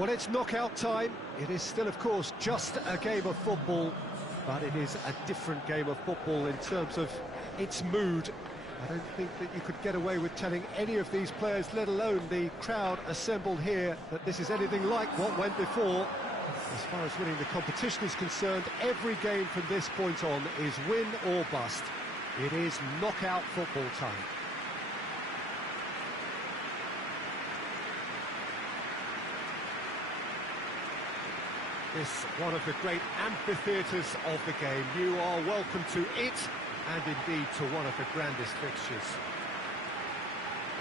Well, it's knockout time. It is still, of course, just a game of football, but it is a different game of football in terms of its mood. I don't think that you could get away with telling any of these players, let alone the crowd assembled here, that this is anything like what went before. As far as winning the competition is concerned, every game from this point on is win or bust. It is knockout football time. This one of the great amphitheatres of the game. You are welcome to it, and indeed to one of the grandest fixtures.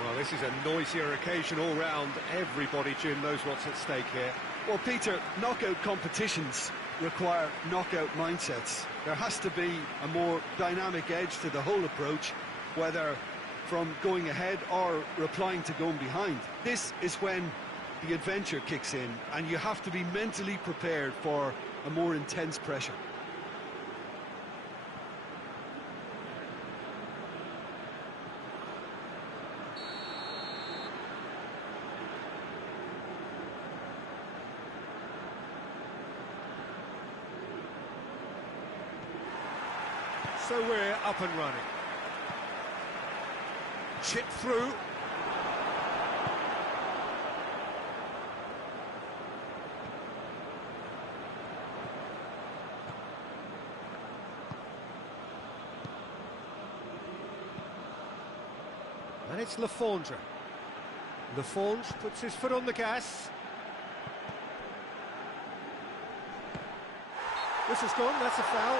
Well, this is a noisier occasion all round. Everybody, Jim, knows what's at stake here. Well, Peter, knockout competitions require knockout mindsets. There has to be a more dynamic edge to the whole approach, whether from going ahead or replying to going behind. This is when the adventure kicks in, and you have to be mentally prepared for a more intense pressure. So we're up and running. Chip through. And it's Lafondre. Lafondre puts his foot on the gas. This is gone, that's a foul.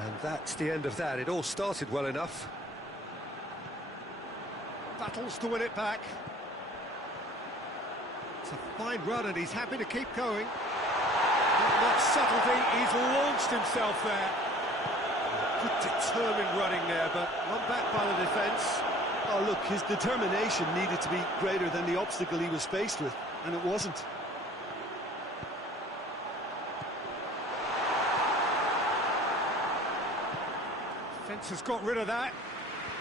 And that's the end of that. It all started well enough. Battles to win it back. It's a fine run and he's happy to keep going. Not much subtlety, he's launched himself there. Good determined running there, but won back by the defence. Oh, look, his determination needed to be greater than the obstacle he was faced with, and it wasn't. Defence has got rid of that.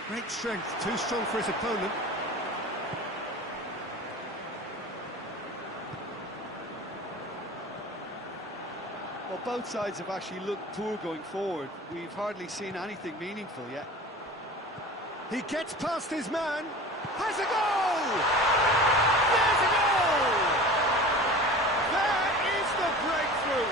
Great strength, too strong for his opponent. Well, both sides have actually looked poor going forward. We've hardly seen anything meaningful yet. He gets past his man. Has a goal! There's a goal! There is the breakthrough!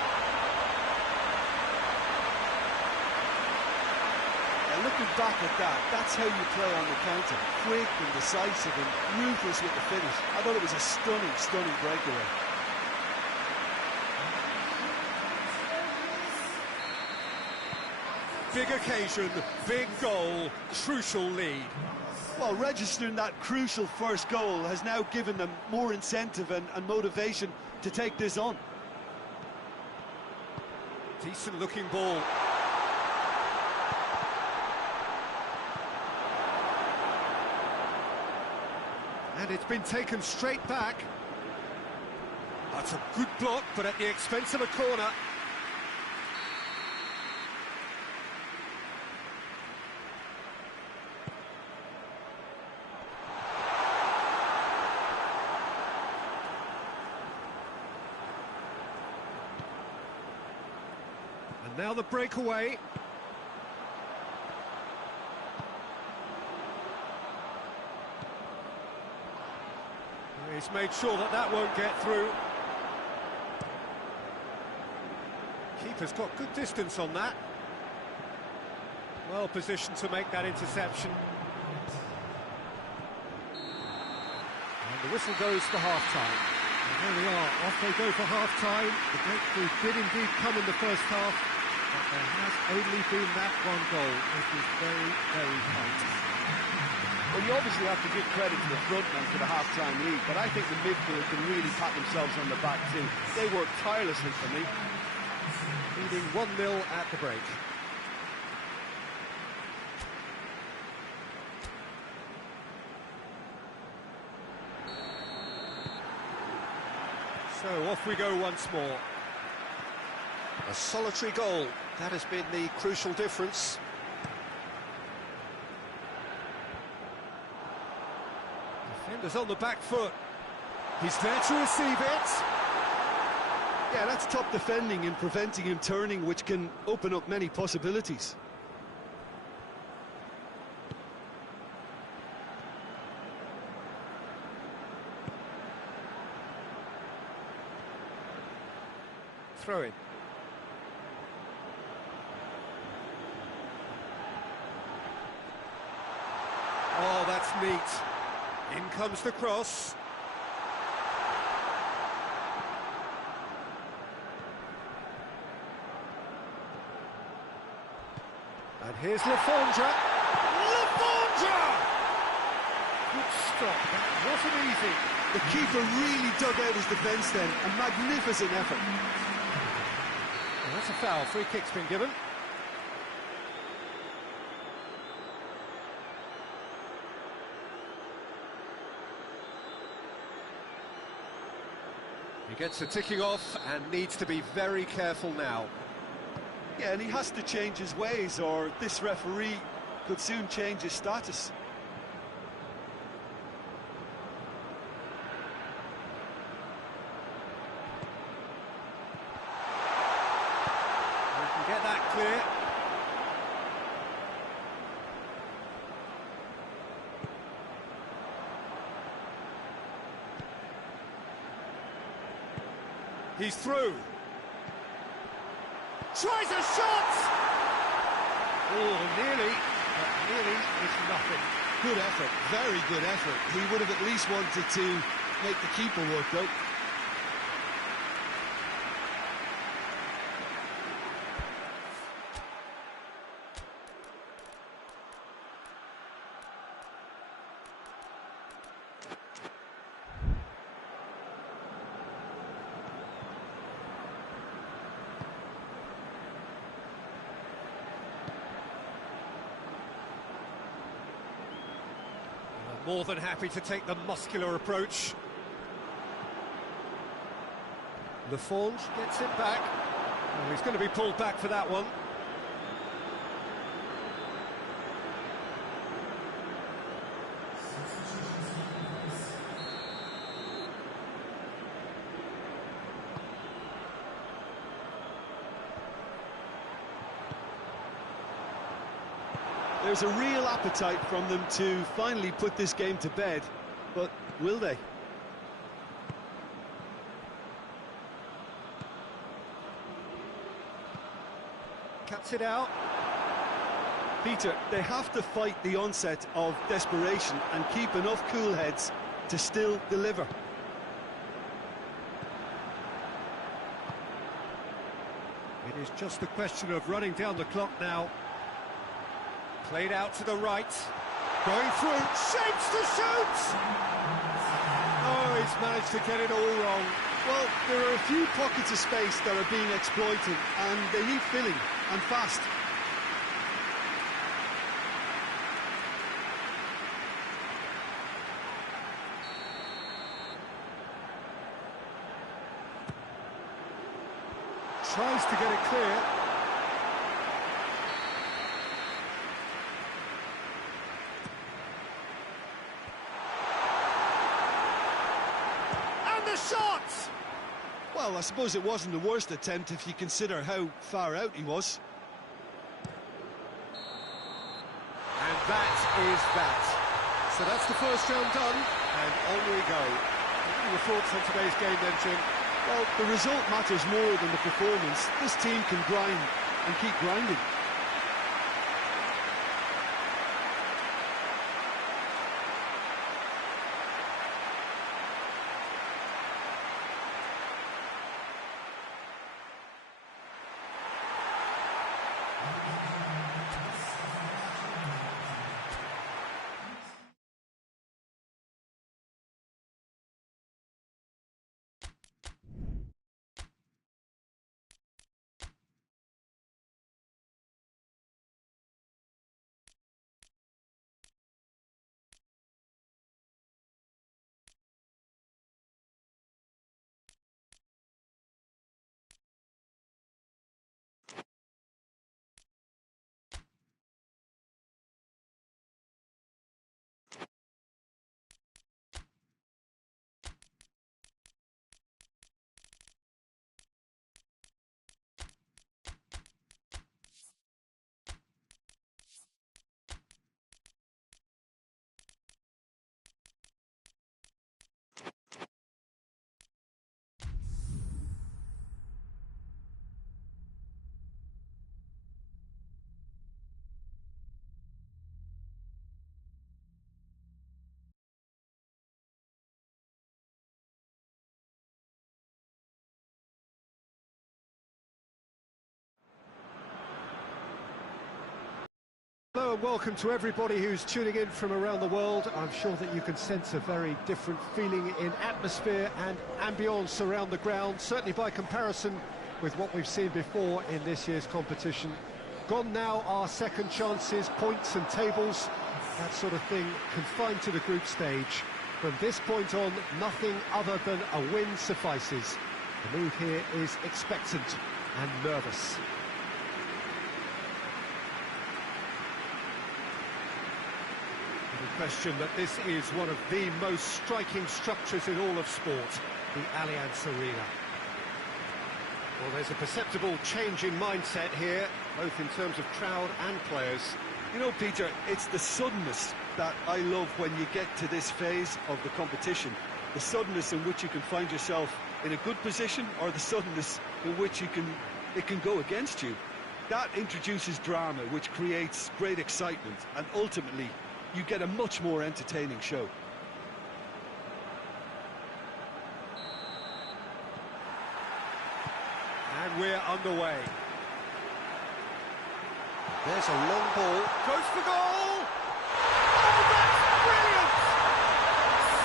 Looking back at that, that's how you play on the counter. Quick and decisive and ruthless with the finish. I thought it was a stunning, stunning breakaway. Big occasion, big goal, crucial lead. Well, registering that crucial first goal has now given them more incentive and motivation to take this on. Decent looking ball. And it's been taken straight back. That's a good block, but at the expense of a corner. And now the breakaway. He's made sure that that won't get through. Keeper's got good distance on that. Well positioned to make that interception. And the whistle goes for half-time. And there we are, off they go for half-time. The breakthrough did indeed come in the first half, but there has only been that one goal. It was very, very tight. Well, you obviously have to give credit to the front men for the half-time lead, but I think the midfield can really pat themselves on the back too. They worked tirelessly for me. Leading 1-0 at the break. So off we go once more. A solitary goal, that has been the crucial difference. Defenders on the back foot. He's there to receive it. Yeah, that's top defending and preventing him turning, which can open up many possibilities. Throw in. Oh, that's neat. In comes the cross. And here's Lafondra. Lafondra! Good stop, that wasn't easy. The keeper really dug out his defence then, a magnificent effort. Well, that's a foul, free kick's been given. He gets the ticking off and needs to be very careful now. Yeah, and he has to change his ways, or this referee could soon change his status. We can get that clear. He's through. Tries a shot! Oh, nearly, but nearly is nothing. Good effort, very good effort. He would have at least wanted to make the keeper work, though. More than happy to take the muscular approach. Lafondra gets it back. Well, he's going to be pulled back for that one. There's a real appetite from them to finally put this game to bed, but will they? Cuts it out. Peter, they have to fight the onset of desperation and keep enough cool heads to still deliver. It is just a question of running down the clock now. Played out to the right. Going through. Shapes to shoot! Oh, he's managed to get it all wrong. Well, there are a few pockets of space that are being exploited, and they need filling, and fast. Tries to get it clear. Shot! Well, I suppose it wasn't the worst attempt if you consider how far out he was. And that is that. So that's the first round done, and on we go. What are your thoughts on today's game then, Jim? Well, the result matters more than the performance. This team can grind and keep grinding. and welcome to everybody who's tuning in from around the world. I'm sure that you can sense a very different feeling in atmosphere and ambience around the ground, certainly by comparison with what we've seen before in this year's competition. Gone now are second chances, points and tables, that sort of thing confined to the group stage. From this point on, nothing other than a win suffices. The mood here is expectant and nervous. No question that this is one of the most striking structures in all of sport, the Allianz Arena. Well, there's a perceptible change in mindset here, both in terms of crowd and players. You know, Peter, it's the suddenness that I love when you get to this phase of the competition. The suddenness in which you can find yourself in a good position, or the suddenness in which it can go against you. That introduces drama, which creates great excitement, and ultimately you get a much more entertaining show. And we're underway. There's a long ball. Goes for goal! Oh, that's brilliant!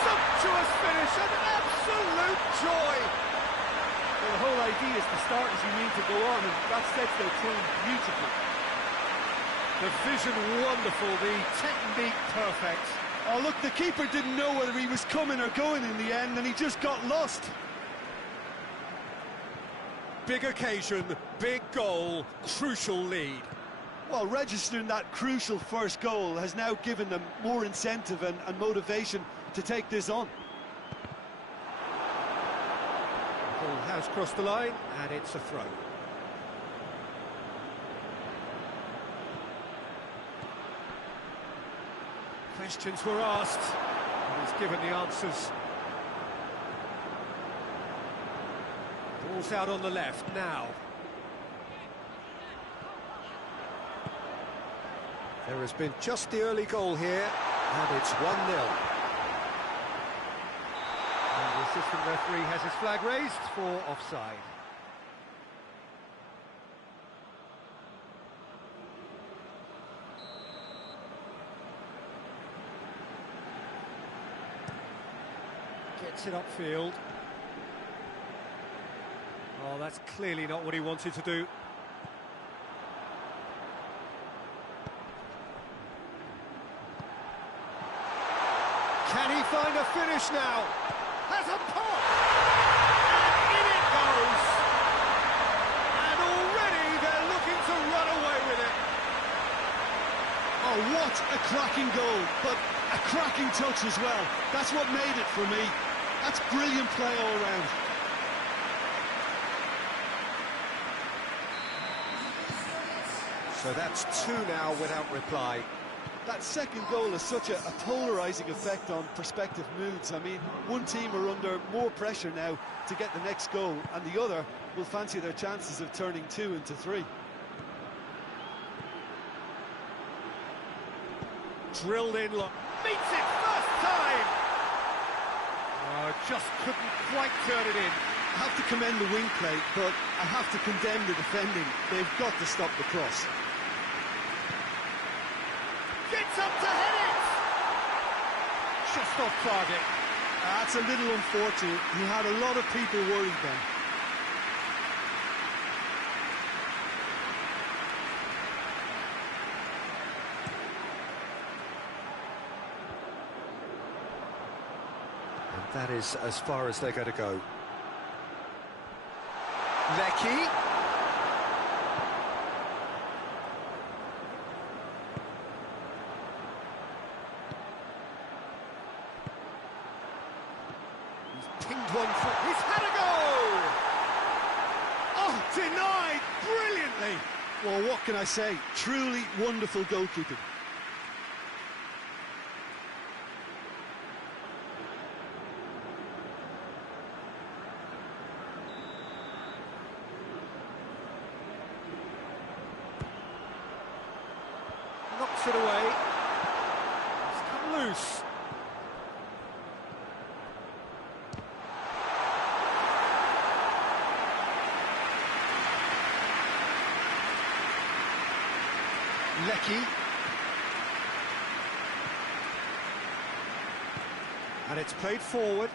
Sumptuous finish, an absolute joy! Well, the whole idea is to start as you need to go on, and that sets their tone beautifully. The vision wonderful, the technique perfect. Oh, look, the keeper didn't know whether he was coming or going in the end, and he just got lost. Big occasion, big goal, crucial lead. Well, registering that crucial first goal has now given them more incentive and motivation to take this on. The ball has crossed the line, and it's a throw. Questions were asked, and he's given the answers. Ball's out on the left now. There has been just the early goal here, and it's 1-0. And the assistant referee has his flag raised for offside. Gets it upfield. Oh, that's clearly not what he wanted to do. Can he find a finish now? Has a pop! And in it goes! And already they're looking to run away with it. Oh, what a cracking goal, but a cracking touch as well. That's what made it for me. That's brilliant play all round. So that's two now without reply. That second goal has such a polarising effect on prospective moods. I mean, one team are under more pressure now to get the next goal, and the other will fancy their chances of turning 2 into 3. Drilled in, look, meets it first time! Oh, just couldn't quite turn it in. I have to commend the wing play, but I have to condemn the defending. They've got to stop the cross. Gets up to head it! Just off target. That's a little unfortunate. He had a lot of people worried then. And that is as far as they're going to go. Lecky. Pinged one for... He's had a go! Oh, denied brilliantly! Well, what can I say? Truly wonderful goalkeeping. Knocks it away. It's come loose. Lecky. And it's played forward.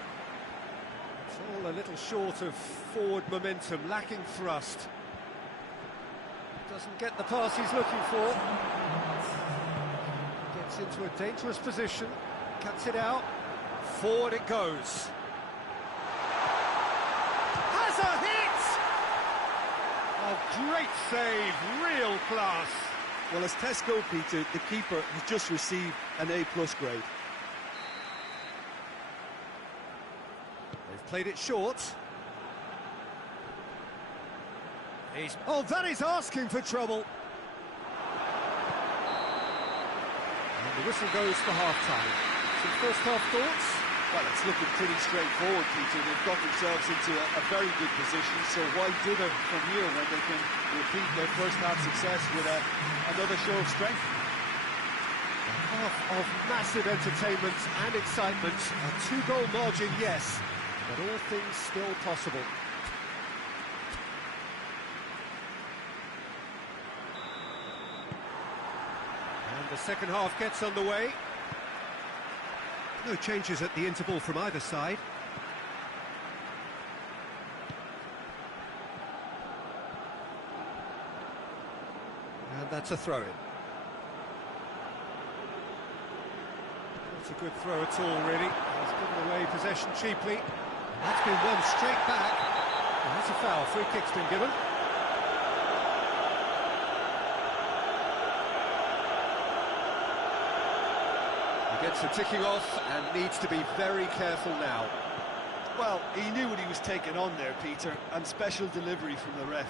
It's all a little short of forward momentum, lacking thrust. Doesn't get the pass he's looking for. Gets into a dangerous position, cuts it out. Forward it goes. Has a hit! A great save, real class. Well, as tests go, Peter, the keeper has just received an A+ grade. They've played it short. Oh, that is asking for trouble. And the whistle goes for half-time. Some first-half thoughts? Well, it's looking pretty straightforward, Peter. They've got themselves into a very good position, so why dither from here when they can repeat their first-half success with another show of strength? A half of massive entertainment and excitement. A two-goal margin, yes, but all things still possible. And the second half gets underway. No changes at the interval from either side. And that's a throw-in. Not a good throw at all, really. He's given away possession cheaply. That's been won straight back. And that's a foul. Free kick's been given. He gets the ticking off and needs to be very careful now. Well, he knew what he was taking on there, Peter, and special delivery from the ref.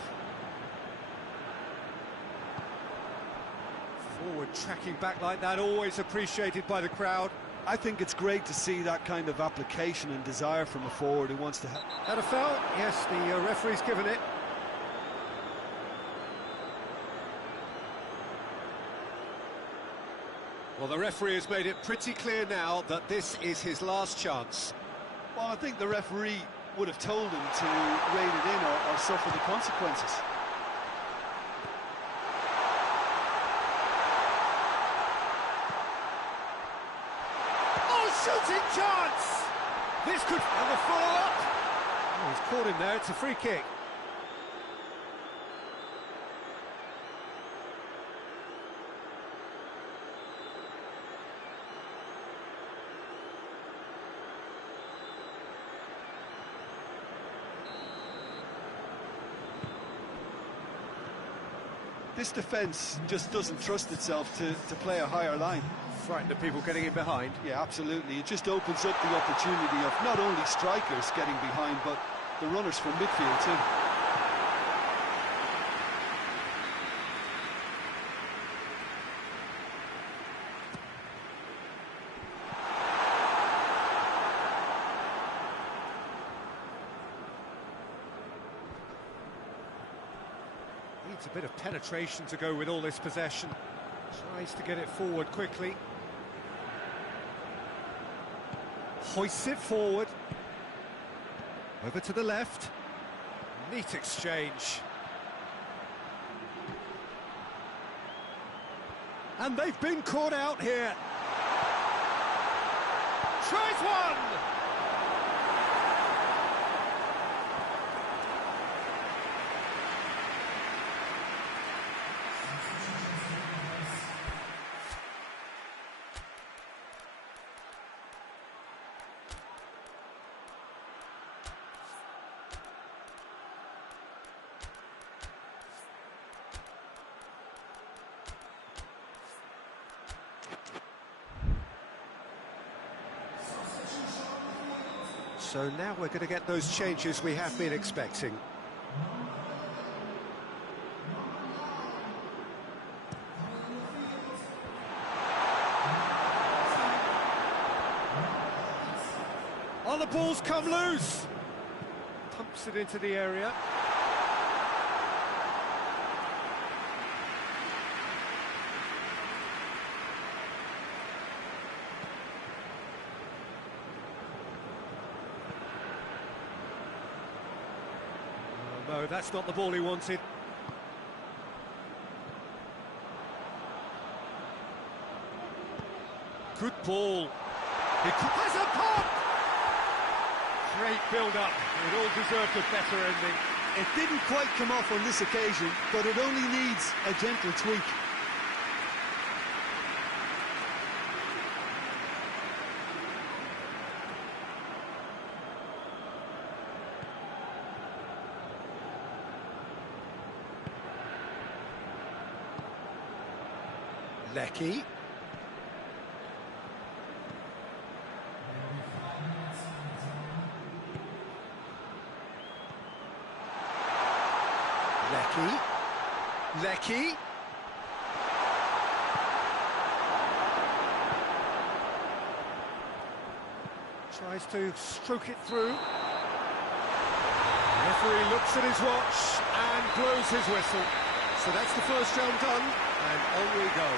Forward tracking back like that, always appreciated by the crowd. I think it's great to see that kind of application and desire from a forward who wants to help. Had a foul? Yes, the referee's given it. Well, the referee has made it pretty clear now that this is his last chance. Well, I think the referee would have told him to rein it in or suffer the consequences. Oh, shooting chance! This could... And the follow-up! Oh, he's caught him there, it's a free kick. This defence just doesn't trust itself to play a higher line. Frightened of people getting in behind. Yeah, absolutely. It just opens up the opportunity of not only strikers getting behind, but the runners from midfield too. Needs a bit of penetration to go with all this possession. Tries to get it forward quickly. Hoists it forward. Over to the left. Neat exchange. And they've been caught out here. Tries one! So now we're going to get those changes we have been expecting. Oh, the ball's come loose! Pumps it into the area. No, that's not the ball he wanted. Good ball. He has a pop! Great build-up. It all deserved a better ending. It didn't quite come off on this occasion, but it only needs a gentle tweak. Lecky. Lecky. Tries to stroke it through. Referee looks at his watch and blows his whistle. So that's the first round done, and on we go.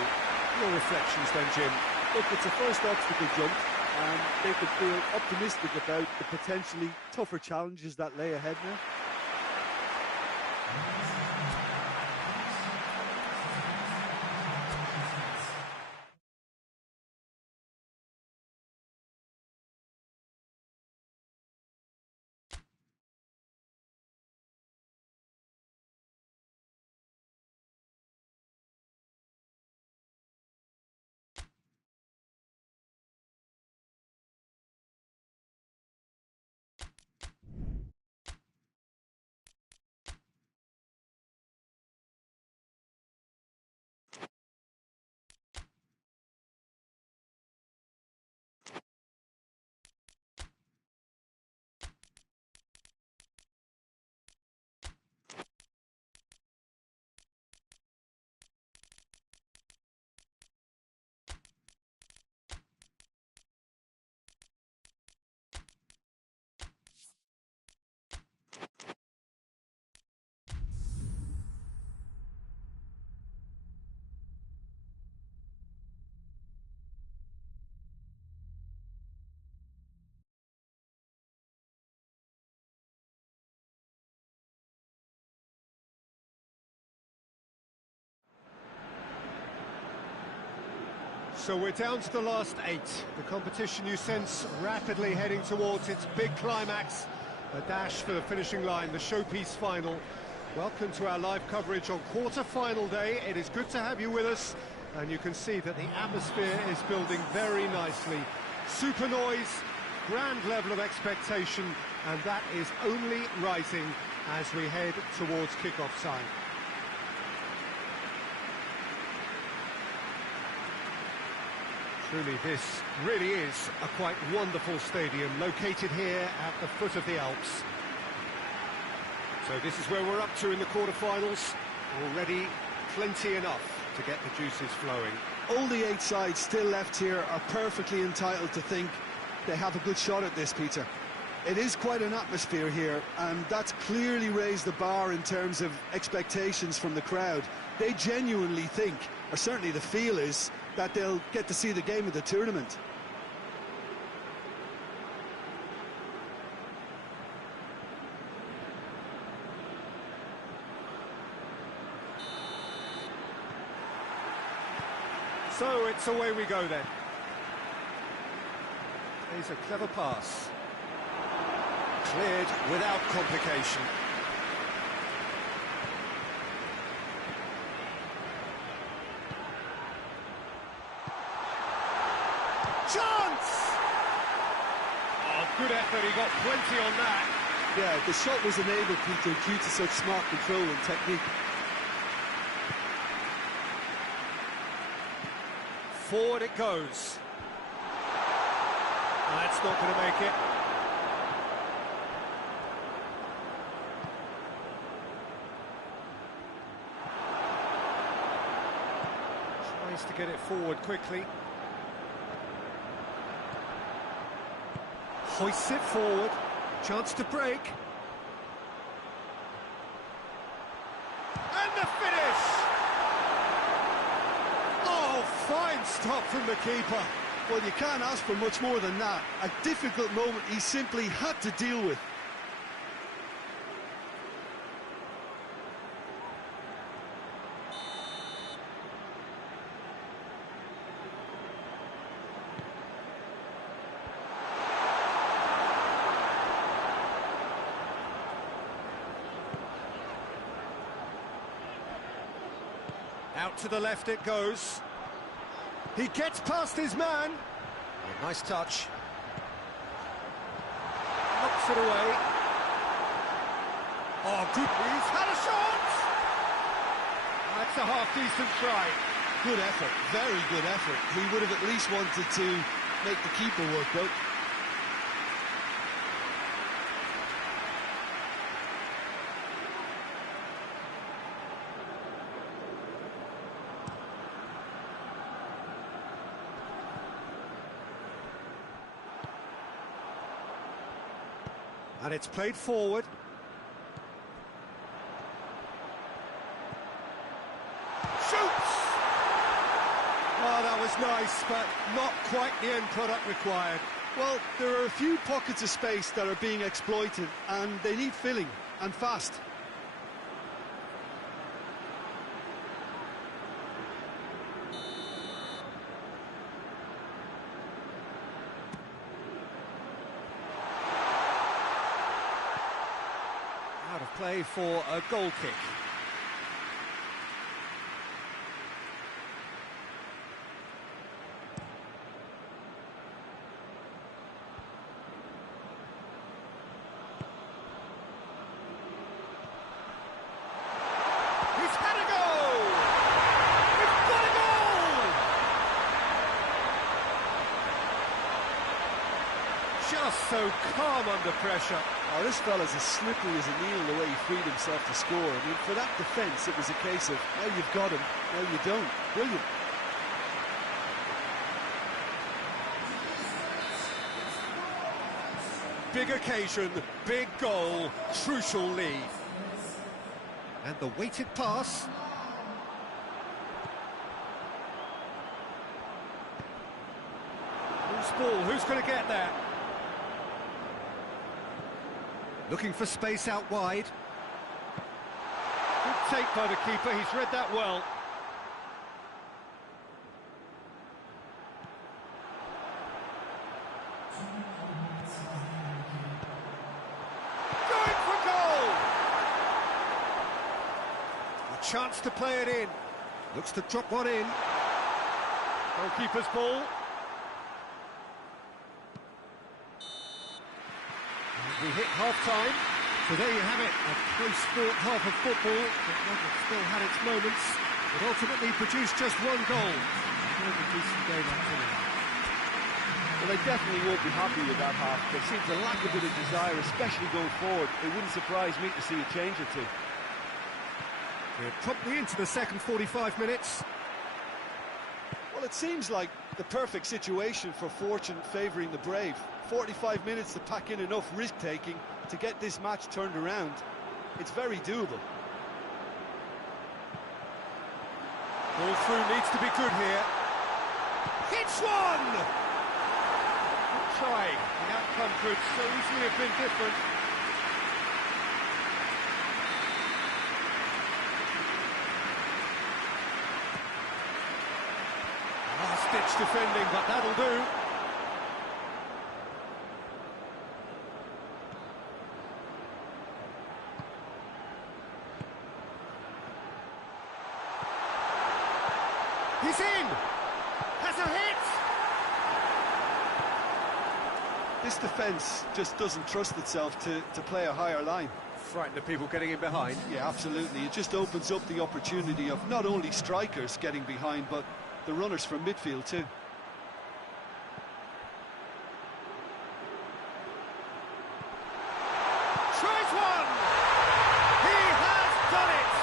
Your reflections then, Jim? Look, it's a first obstacle jump, and they could feel optimistic about the potentially tougher challenges that lay ahead now. So we're down to the last 8. The competition, you sense, rapidly heading towards its big climax. A dash for the finishing line, the showpiece final. Welcome to our live coverage on quarter-final day. It is good to have you with us, and you can see that the atmosphere is building very nicely. Super noise, grand level of expectation, and that is only rising as we head towards kick-off time. Truly, this really is a quite wonderful stadium, located here at the foot of the Alps. So this is where we're up to in the quarterfinals. Already plenty enough to get the juices flowing. All the 8 sides still left here are perfectly entitled to think they have a good shot at this, Peter. It is quite an atmosphere here, and that's clearly raised the bar in terms of expectations from the crowd. They genuinely think, or certainly the feel is, that they'll get to see the game of the tournament. So it's away we go then. Here's a clever pass. Cleared without complication. Chance! Oh, good effort, he got plenty on that. Yeah, the shot was enabled, Peter, due to such smart control and technique. Forward it goes. That's not going to make it. Tries to get it forward quickly. Hoists it forward. Chance to break. And the finish! Oh, fine stop from the keeper. Well, you can't ask for much more than that. A difficult moment he simply had to deal with. Out to the left it goes. He gets past his man. Oh, nice touch. Knocks it away. Oh, good. He's had a shot! That's a half-decent try. Good effort, very good effort. He would have at least wanted to make the keeper work, though. And it's played forward. Shoots! Oh, that was nice, but not quite the end product required. Well, there are a few pockets of space that are being exploited, and they need filling, and fast. Out of play for a goal kick. He's had a goal! He's got a goal! Just so calm under pressure. Oh, this fella's as slippery as a needle the way he freed himself to score. I mean, for that defence, it was a case of, now you've got him, now you don't. Brilliant. Big occasion, big goal, crucial lead. And the weighted pass. Loose ball, who's going to get there? Looking for space out wide. Good take by the keeper, he's read that well. Going for goal! A chance to play it in. Looks to drop one in. Goalkeeper's ball. We hit half-time, so there you have it, a close-fought half of football, but one that still had its moments, but ultimately produced just one goal. A decent game actually. Well, they definitely won't be happy with that half. There seems to lack a bit of desire, especially going forward. It wouldn't surprise me to see a change or two. We're promptly into the second 45 minutes. Well, it seems like the perfect situation for fortune favouring the brave. 45 minutes to pack in enough risk-taking to get this match turned around. It's very doable. Ball through needs to be good here. Hits one! Good try. The outcome could so easily have been different. Last-ditch defending, but that'll do. He's in! Has a hit! This defence just doesn't trust itself to play a higher line. Frightened of people getting in behind. Yeah, absolutely. It just opens up the opportunity of not only strikers getting behind, but the runners from midfield too. Tries one! He has done it!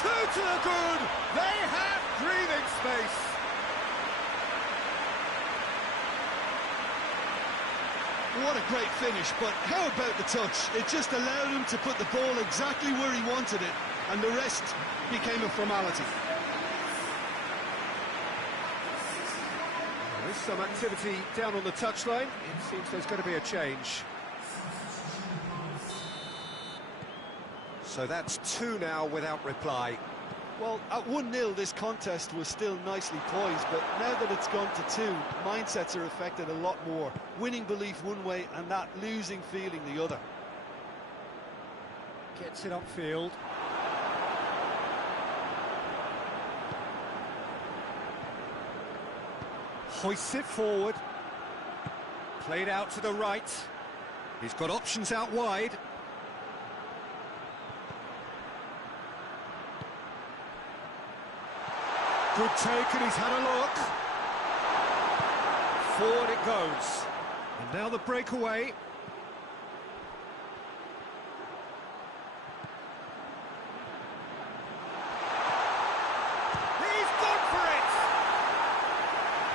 Two to the good! They have breathing space! What a great finish, but how about the touch? It just allowed him to put the ball exactly where he wanted it, and the rest became a formality. There's some activity down on the touchline. It seems there's going to be a change. So that's two now without reply. Well, at 1-0, this contest was still nicely poised, but now that it's gone to two, mindsets are affected a lot more. Winning belief one way and that losing feeling the other. Gets it upfield. Hoists it forward. Played out to the right. He's got options out wide. Good take, and he's had a look. Forward it goes. And now the breakaway. He's gone for it!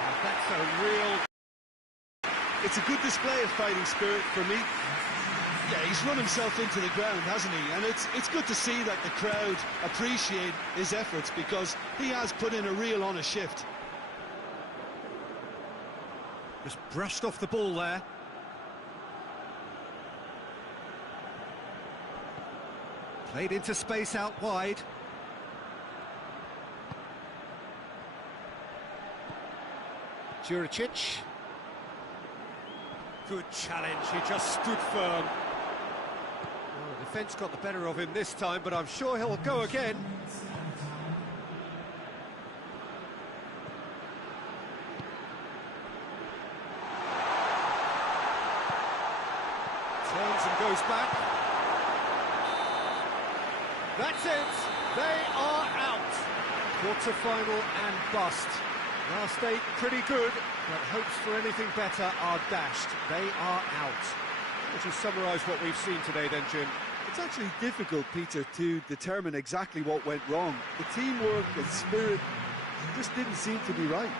And that's a real... It's a good display of fighting spirit for me. Yeah, he's run himself into the ground, hasn't he? And it's good to see that the crowd appreciate his efforts, because he has put in a real honest shift. Just brushed off the ball there. Played into space out wide. Juricic. Good challenge, he just stood firm. Well, the defence got the better of him this time, but I'm sure he'll go again. Turns and goes back. That's it, they are out. Quarter-final and bust. Last 8 pretty good, but hopes for anything better are dashed. They are out. Would you summarise what we've seen today then, Jim? It's actually difficult, Peter, to determine exactly what went wrong. The teamwork and spirit just didn't seem to be right.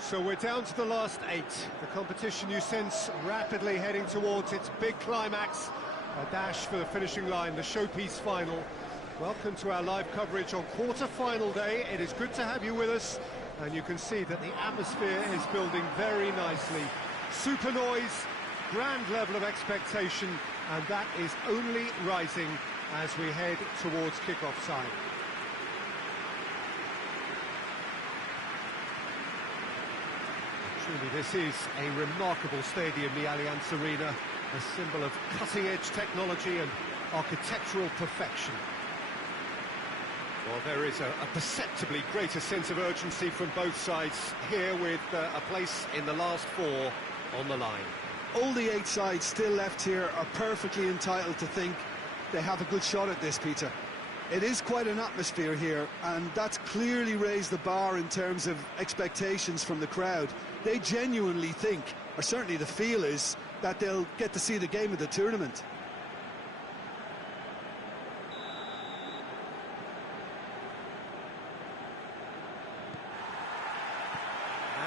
So we're down to the last 8. The competition, you sense, rapidly heading towards its big climax. A dash for the finishing line, the showpiece final. Welcome to our live coverage on quarter-final day. It is good to have you with us, and you can see that the atmosphere is building very nicely. Super noise, grand level of expectation, and that is only rising as we head towards kick-off time. Truly, this is a remarkable stadium, the Allianz Arena, a symbol of cutting-edge technology and architectural perfection. Well, there is a perceptibly greater sense of urgency from both sides here, with a place in the last 4 on the line. All the 8 sides still left here are perfectly entitled to think they have a good shot at this, Peter. It is quite an atmosphere here, and that's clearly raised the bar in terms of expectations from the crowd. They genuinely think, or certainly the feel is, that they'll get to see the game of the tournament.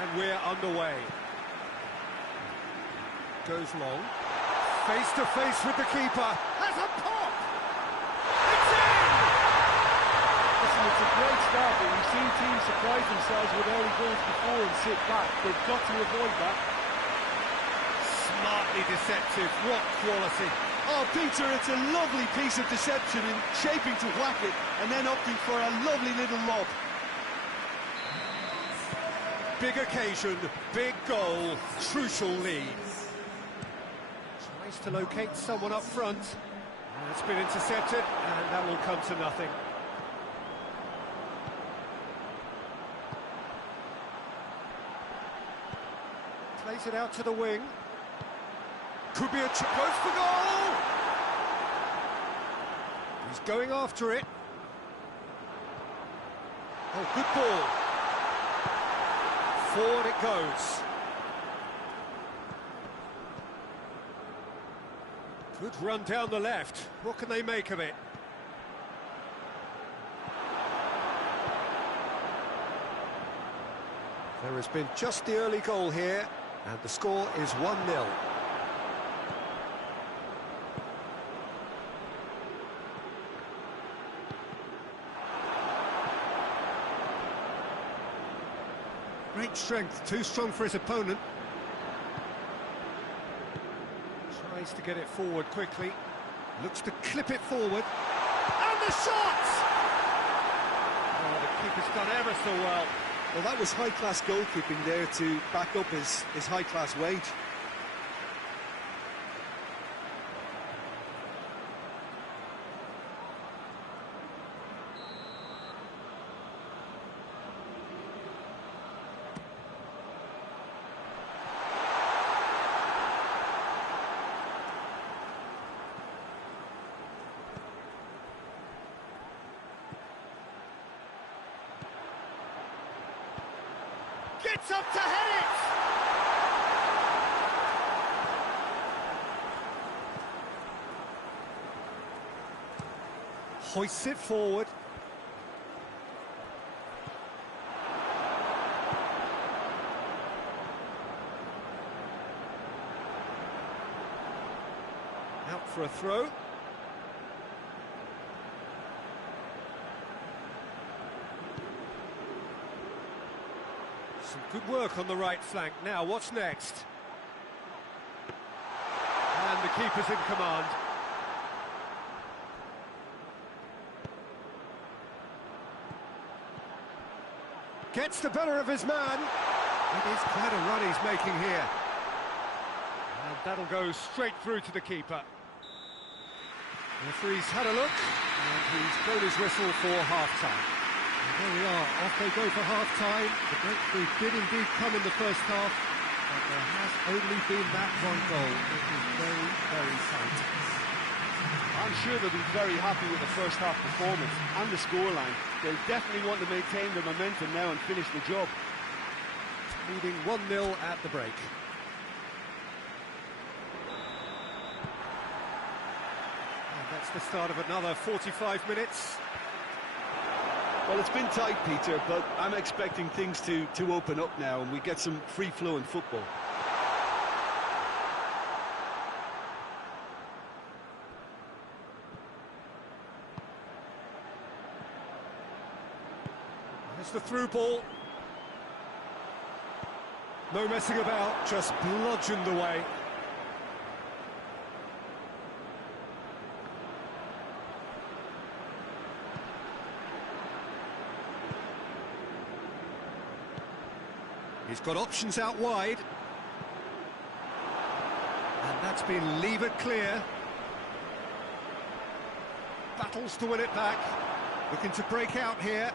And we're underway. Goes long. Face to face with the keeper. Has a pop! It's in! Listen, it's a great start, but we've seen teams surprise themselves with early goals before and sit back. They've got to avoid that. Smartly deceptive. What quality. Oh, Peter, it's a lovely piece of deception in shaping to whack it and then opting for a lovely little lob. Big occasion, big goal, crucial lead. Tries to locate someone up front. And it's been intercepted, and that will come to nothing. Plays it out to the wing. Could be a goes for goal! He's going after it. Oh, good ball. Forward it goes. Good run down the left. What can they make of it? There has been just the early goal here, and the score is 1-0. Great strength, too strong for his opponent. Tries to get it forward quickly. Looks to clip it forward. And the shot! Oh, the keeper's done ever so well. Well, that was high-class goalkeeping there to back up his high-class wage. Gets up to head it! Hoists it forward. Out for a throw. Some good work on the right flank. Now, what's next? And the keeper's in command. Gets the better of his man. It is quite a run he's making here. And that'll go straight through to the keeper. The referee's had a look, and he's blown his whistle for half-time. There we are, off they go for half-time. The breakthrough did indeed come in the first half, but there has only been that one goal. It is very, very tight. I'm sure they'll be very happy with the first half performance and the scoreline. They'll definitely want to maintain their momentum now and finish the job. Leading 1-0 at the break. And that's the start of another 45 minutes. Well, it's been tight, Peter, but I'm expecting things to open up now and we get some free-flowing football. There's the through ball. No messing about, just bludgeoned away. He's got options out wide. And that's been levered clear. Battles to win it back. Looking to break out here.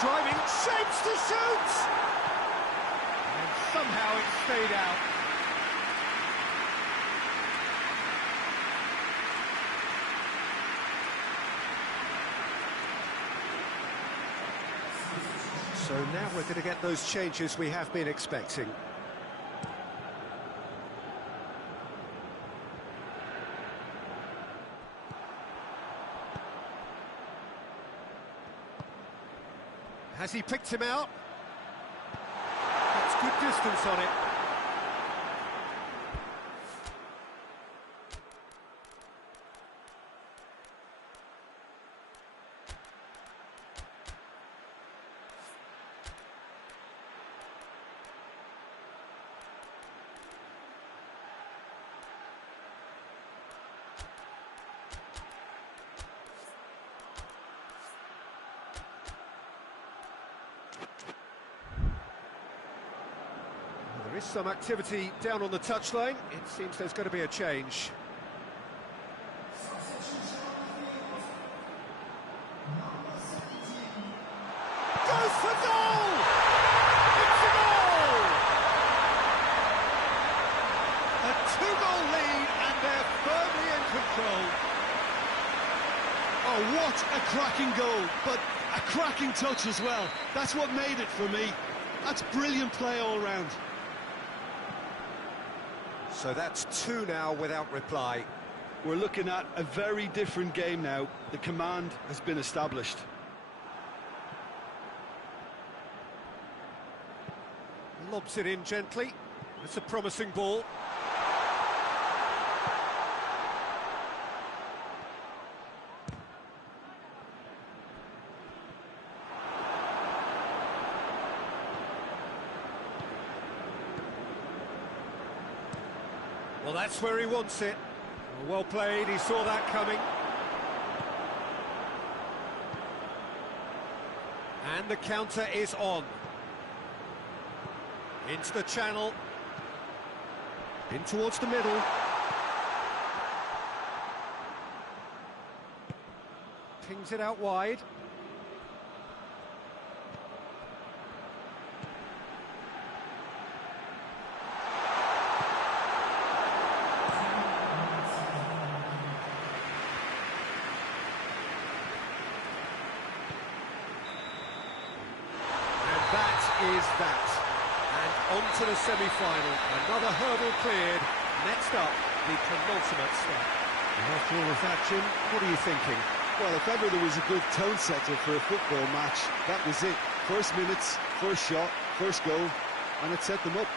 Driving, shapes to shoot! And somehow it stayed out. So now we're going to get those changes we have been expecting. Has he picked him out? That's good distance on it. There is some activity down on the touchline. It seems there's going to be a change. Two-goal lead, and they're firmly in control. Oh, what a cracking goal, but a cracking touch as well. That's what made it for me. That's brilliant play all round. So that's two now without reply. We're looking at a very different game now. The command has been established. Lobs it in gently. It's a promising ball. Well, that's where he wants it. Well played, he saw that coming. And the counter is on. Into the channel. In towards the middle. Pings it out wide. Is that, and on to the semi-final. Another hurdle cleared. Next up, the penultimate step. And after all of that, Jim, what are you thinking? Well, if ever there was a good tone setter for a football match, that was it. First minutes, first shot, first goal, and it set them up.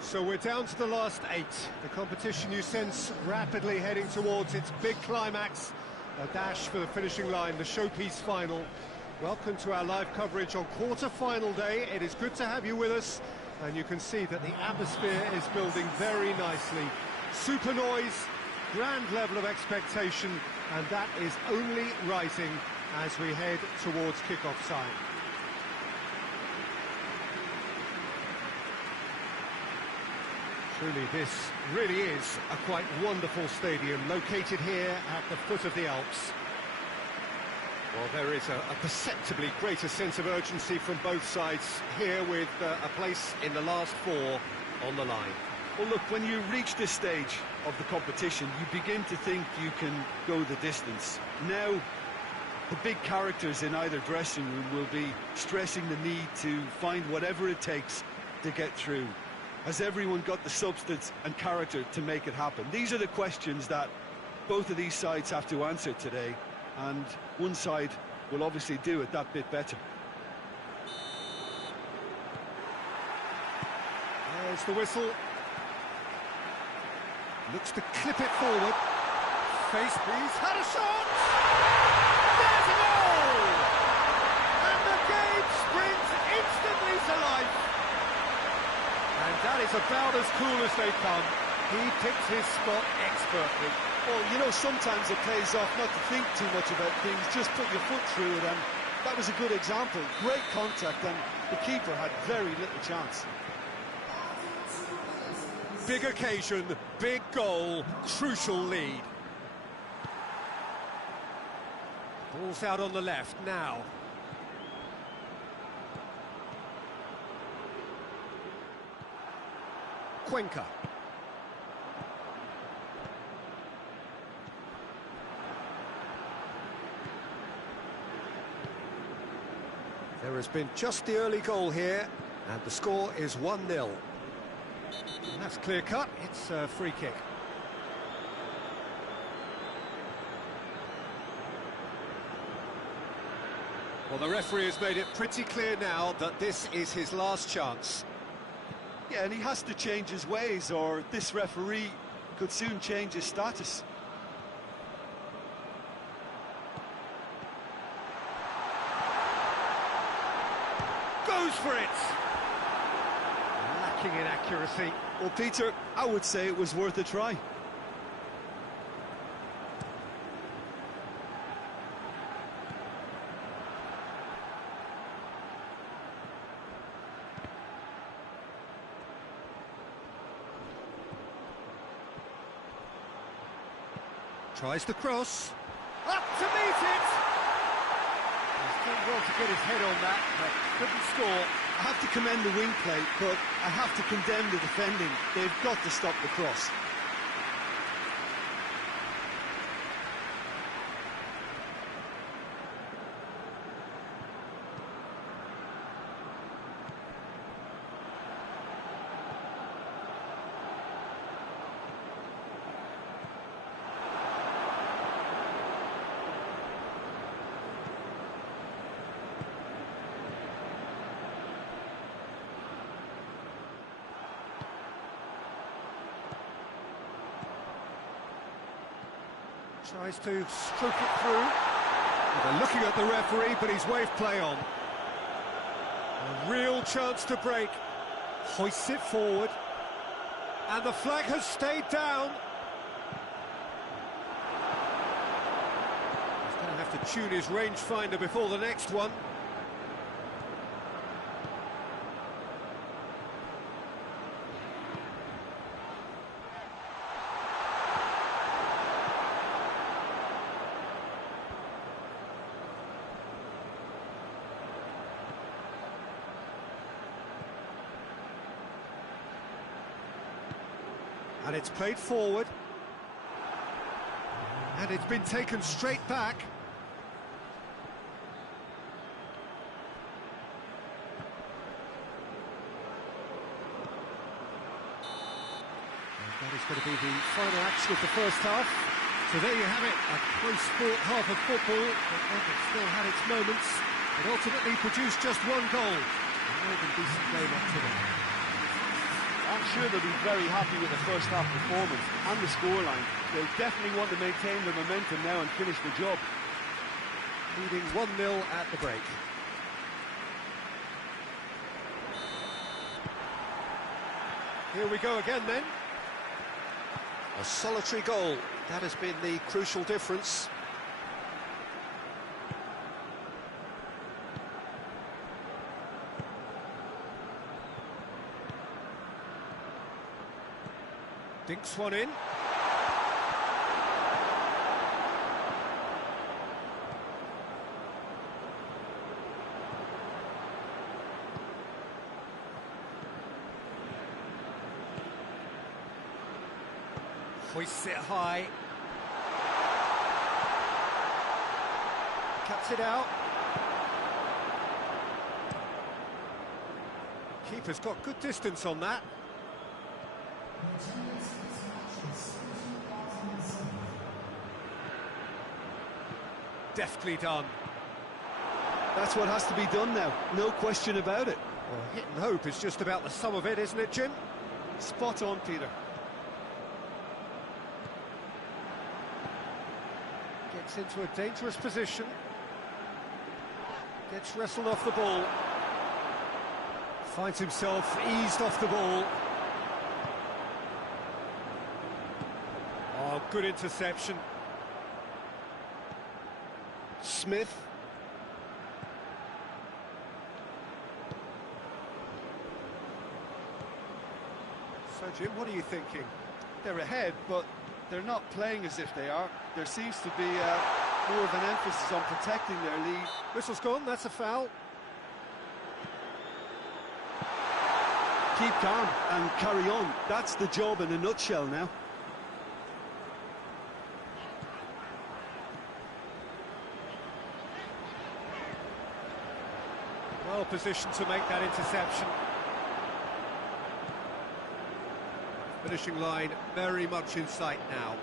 So we're down to the last 8. The competition, you sense, rapidly heading towards its big climax. A dash for the finishing line, the showpiece final. Welcome to our live coverage on quarter-final day. It is good to have you with us, and you can see that the atmosphere is building very nicely. Super noise, grand level of expectation, and that is only rising as we head towards kick-off time. Truly, this really is a quite wonderful stadium, located here at the foot of the Alps. Well, there is a perceptibly greater sense of urgency from both sides here, with a place in the last 4 on the line. Well, look, when you reach this stage of the competition, you begin to think you can go the distance. Now, the big characters in either dressing room will be stressing the need to find whatever it takes to get through. Has everyone got the substance and character to make it happen? These are the questions that both of these sides have to answer today, and one side will obviously do it that bit better. There's the whistle. Looks to clip it forward. Face, he's had a shot! There's a goal! about as cool as they come. He picked his spot expertly. Well, you know, sometimes it pays off not to think too much about things, just put your foot through it, and that was a good example. Great contact, and the keeper had very little chance. Big occasion, big goal, crucial lead. Ball's out on the left now. Cuenca. There has been just the early goal here, and the score is 1-0. And that's clear cut, it's a free kick. Well, the referee has made it pretty clear now that this is his last chance. Yeah, and he has to change his ways, or this referee could soon change his status. Goes for it! Lacking in accuracy. Well, Peter, I would say it was worth a try. Tries the cross. Up to meet it! He's done well to get his head on that, but couldn't score. I have to commend the wing play, but I have to condemn the defending. They've got to stop the cross. Tries to stroke it through. Well, they're looking at the referee, but he's waved play on. A real chance to break. Hoists it forward. And the flag has stayed down. He's going to have to tune his rangefinder before the next one. And it's played forward. And it's been taken straight back. And that is going to be the final action of the first half. So there you have it, a close-fought half of football, but one that still had its moments. It ultimately produced just one goal. A more than decent game up to now. I'm sure they'll be very happy with the first half performance and the scoreline. They'll definitely want to maintain the momentum now and finish the job. Leading 1-0 at the break. Here we go again then. A solitary goal, that has been the crucial difference. Dinks one in. Hoists it high. Cuts it out. Keeper's got good distance on that. Deftly done. That's what has to be done now, no question about it. Well, hit and hope is just about the sum of it, isn't it, Jim? Spot on, Peter. Gets into a dangerous position. Gets wrestled off the ball. Finds himself eased off the ball. Good interception. Smith. So, Jim, what are you thinking? They're ahead, but they're not playing as if they are. There seems to be more of an emphasis on protecting their lead. Whistle's gone, that's a foul. Keep calm and carry on. That's the job in a nutshell now. Well positioned to make that interception. Finishing line very much in sight now.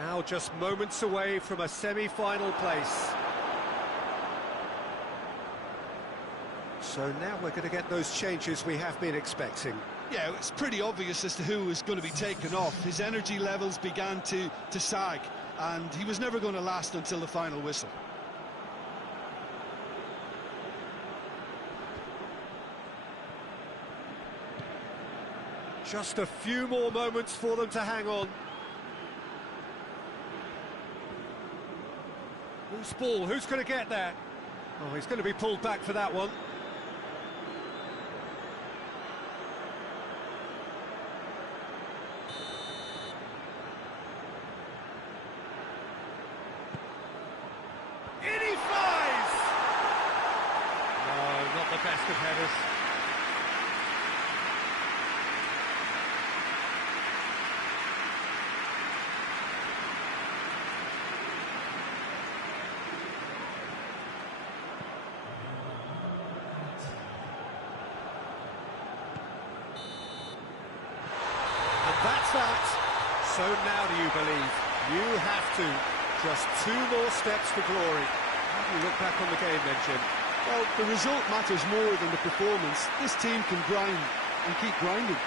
Now just moments away from a semi-final place. So now we're going to get those changes we have been expecting. Yeah, it's pretty obvious as to who was going to be taken off. His energy levels began to sag, and he was never going to last until the final whistle. Just a few more moments for them to hang on. Who's ball? Who's going to get there? Oh, he's going to be pulled back for that one. In he flies! No, not the best of headers. That's that. So now do you believe? You have to. Just 2 more steps to glory. How do you look back on the game then, Jim? Well, the result matters more than the performance. This team can grind and keep grinding.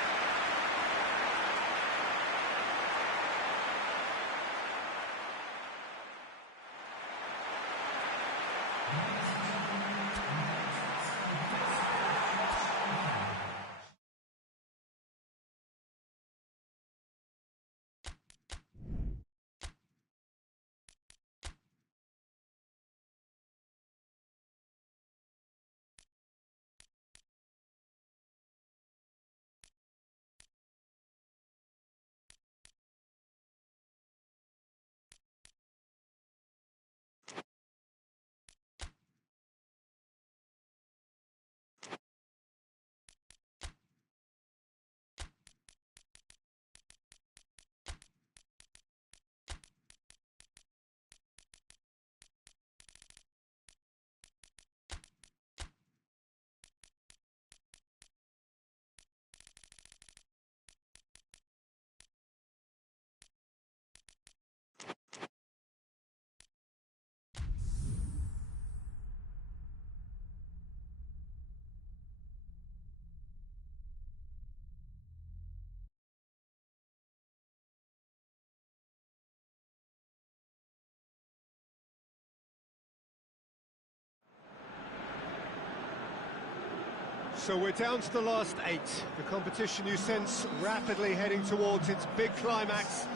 So we're down to the last 8. The competition you sense rapidly heading towards its big climax.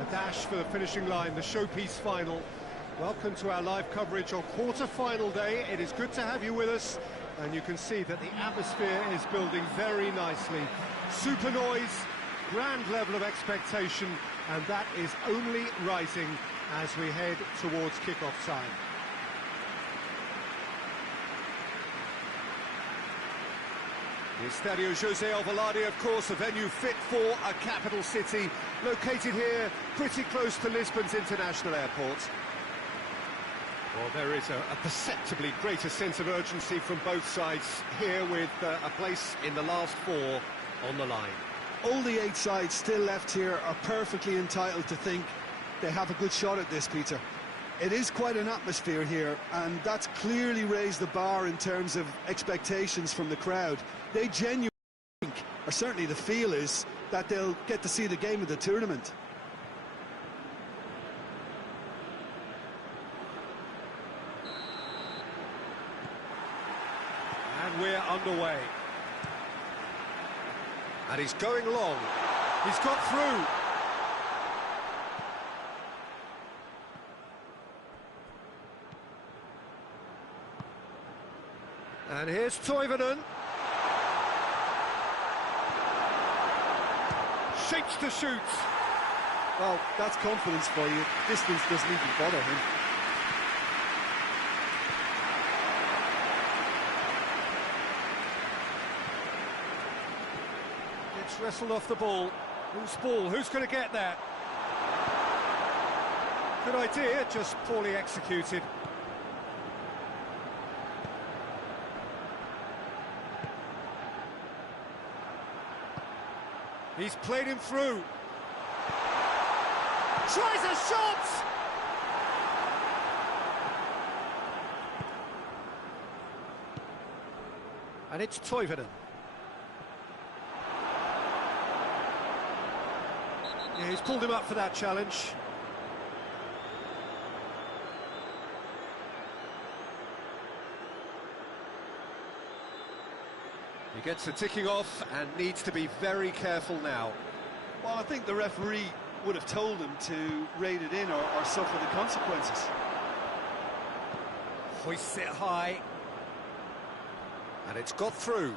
A dash for the finishing line, the showpiece final. Welcome to our live coverage on quarter-final day. It is good to have you with us, and you can see that the atmosphere is building very nicely. Super noise, grand level of expectation, and that is only rising as we head towards kick-off time. The Estadio José Alvalade, of course, a venue fit for a capital city, located here pretty close to Lisbon's international airport. Well, there is a perceptibly greater sense of urgency from both sides here, with a place in the last 4 on the line. All the 8 sides still left here are perfectly entitled to think they have a good shot at this, Peter. It is quite an atmosphere here, and that's clearly raised the bar in terms of expectations from the crowd. They genuinely think, or certainly the feel is, that they'll get to see the game of the tournament. And we're underway. And he's going long. He's got through. And here's Toivonen. Shapes to shoot. Well, that's confidence for you. Distance doesn't even bother him. It's wrestled off the ball. Whose ball? Who's going to get that? Good idea, just poorly executed. He's played him through. Tries a shot! And it's Toivonen. Yeah, he's pulled him up for that challenge. He gets the ticking off and needs to be very careful now. Well, I think the referee would have told him to rein it in or suffer the consequences. Hoists it high. And it's got through.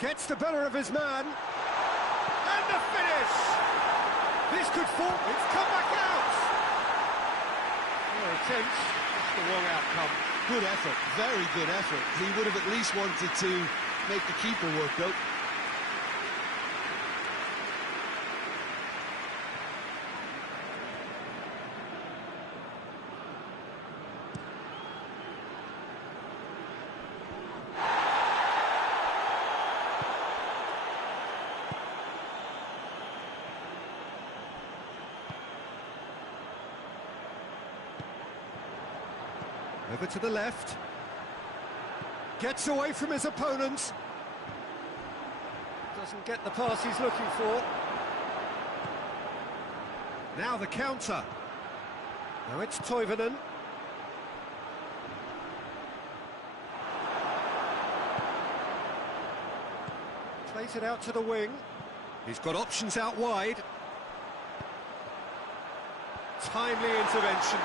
Gets the better of his man. And the finish! This could fall. It's come back out! Attempt, just the wrong outcome. Good effort, very good effort. He would have at least wanted to make the keeper work, though. Over to the left. Gets away from his opponent. Doesn't get the pass he's looking for. Now the counter. Now it's Toivonen. Plays it out to the wing. He's got options out wide. Timely intervention.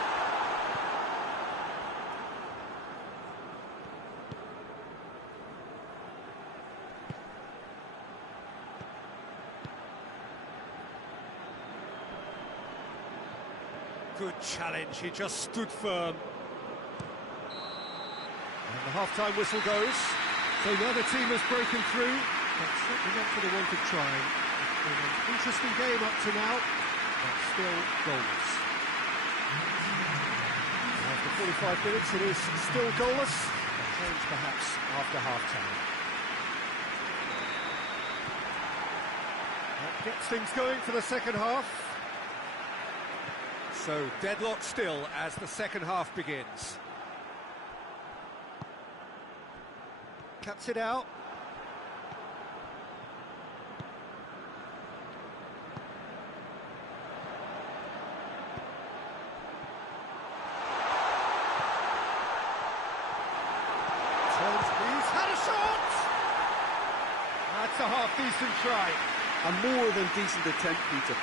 Good challenge, he just stood firm. And the half-time whistle goes. So now the team has broken through, but certainly not for the want of trying. It's been an interesting game up to now, but still goalless. After 45 minutes it is still goalless. A change perhaps after half-time. That gets things going for the second half. So, deadlock still as the second half begins. Cuts it out. He's had a shot! That's a half-decent try. A more than decent attempt, Peter.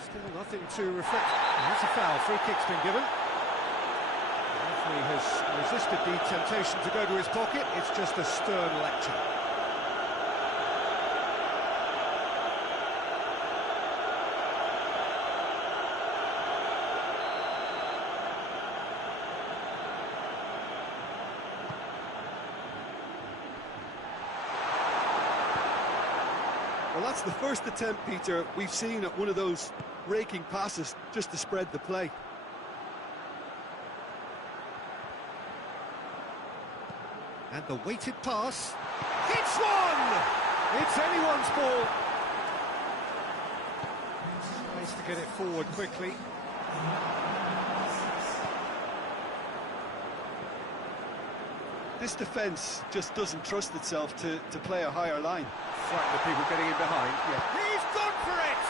Still nothing to reflect. That's a foul. Free kick's been given. The referee has resisted the temptation to go to his pocket. It's just a stern lecture. Well, that's the first attempt, Peter, we've seen at one of those raking passes just to spread the play. And the weighted pass. It's one! It's anyone's ball. Tries to get it forward quickly. This defence just doesn't trust itself to play a higher line. Frighten the people getting in behind. Yeah. He's gone for it!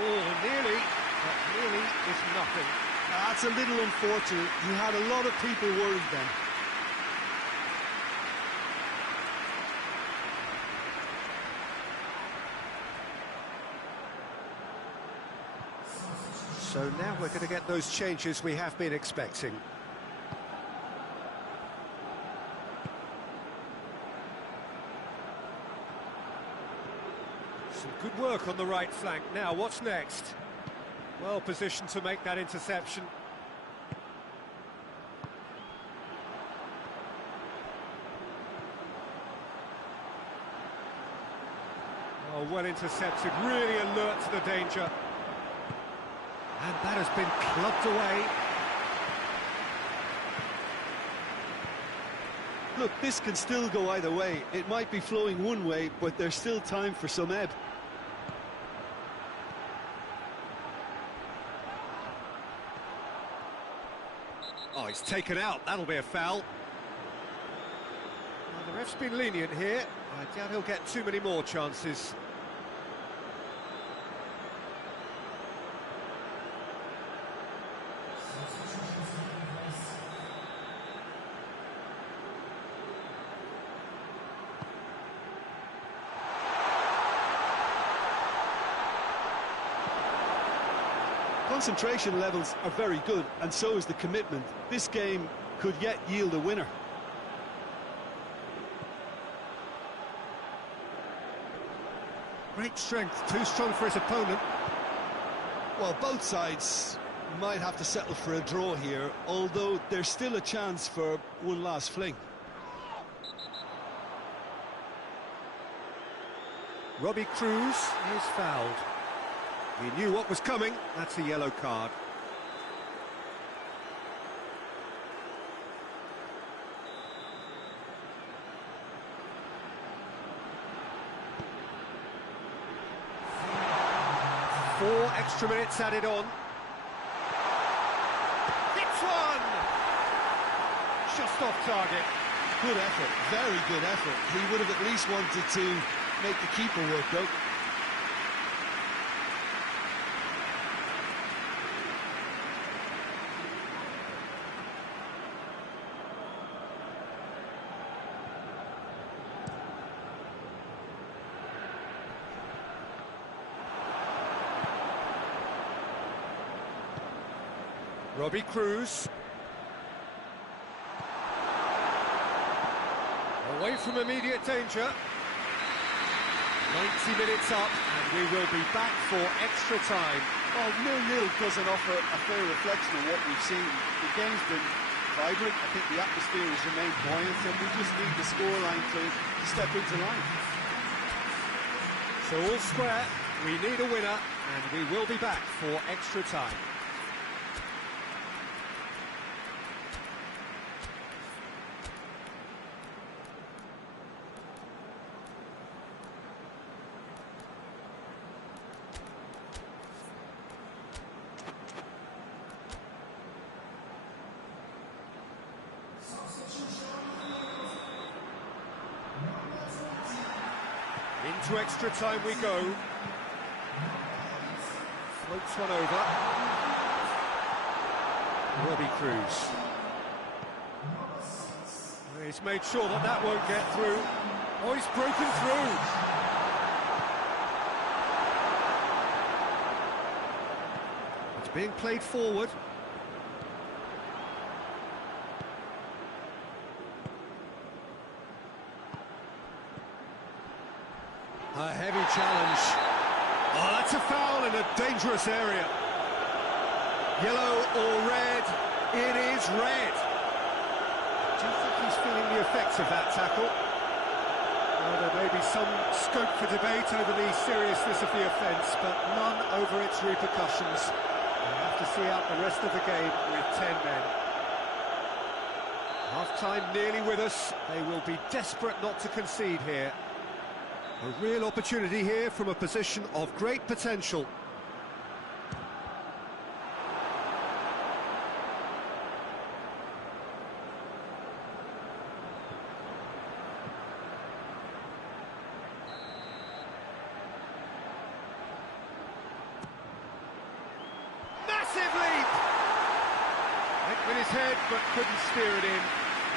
Oh, nearly, but nearly is nothing. That's a little unfortunate. You had a lot of people worried then. So now we're going to get those changes we have been expecting. Some good work on the right flank. Now, what's next? Well positioned to make that interception. Oh, well intercepted, really alert to the danger. And that has been clubbed away. Look, this can still go either way. It might be flowing one way, but there's still time for some ebb. Oh, he's taken out. That'll be a foul. Well, the ref's been lenient here. I doubt he'll get too many more chances. Concentration levels are very good, and so is the commitment. This game could yet yield a winner. Great strength, too strong for his opponent. Well, both sides might have to settle for a draw here, although there's still a chance for one last fling. Robbie Cruz is fouled. He knew what was coming. That's a yellow card. Four extra minutes added on. Hits one! Just off target. Good effort, very good effort. He would have at least wanted to make the keeper work, though. Robbie Cruz. Away from immediate danger. 90 minutes up, and we will be back for extra time. Well, 0-0 doesn't offer a fair reflection of what we've seen. The game's been vibrant. I think the atmosphere has remained buoyant, and we just need the scoreline to step into line. So all square, we need a winner, and we will be back for extra time. Into extra time we go. Floats one over. Robbie Cruz. He's made sure that that won't get through. Oh, he's broken through. It's being played forward. A heavy challenge. Oh, that's a foul in a dangerous area. Yellow or red? It is red. Do you think he's feeling the effects of that tackle? Well, there may be some scope for debate over the seriousness of the offence, but none over its repercussions. We'll have to see out the rest of the game with 10 men. Half-time nearly with us. They will be desperate not to concede here. A real opportunity here from a position of great potential. Massive leap! his head, but couldn't steer it in.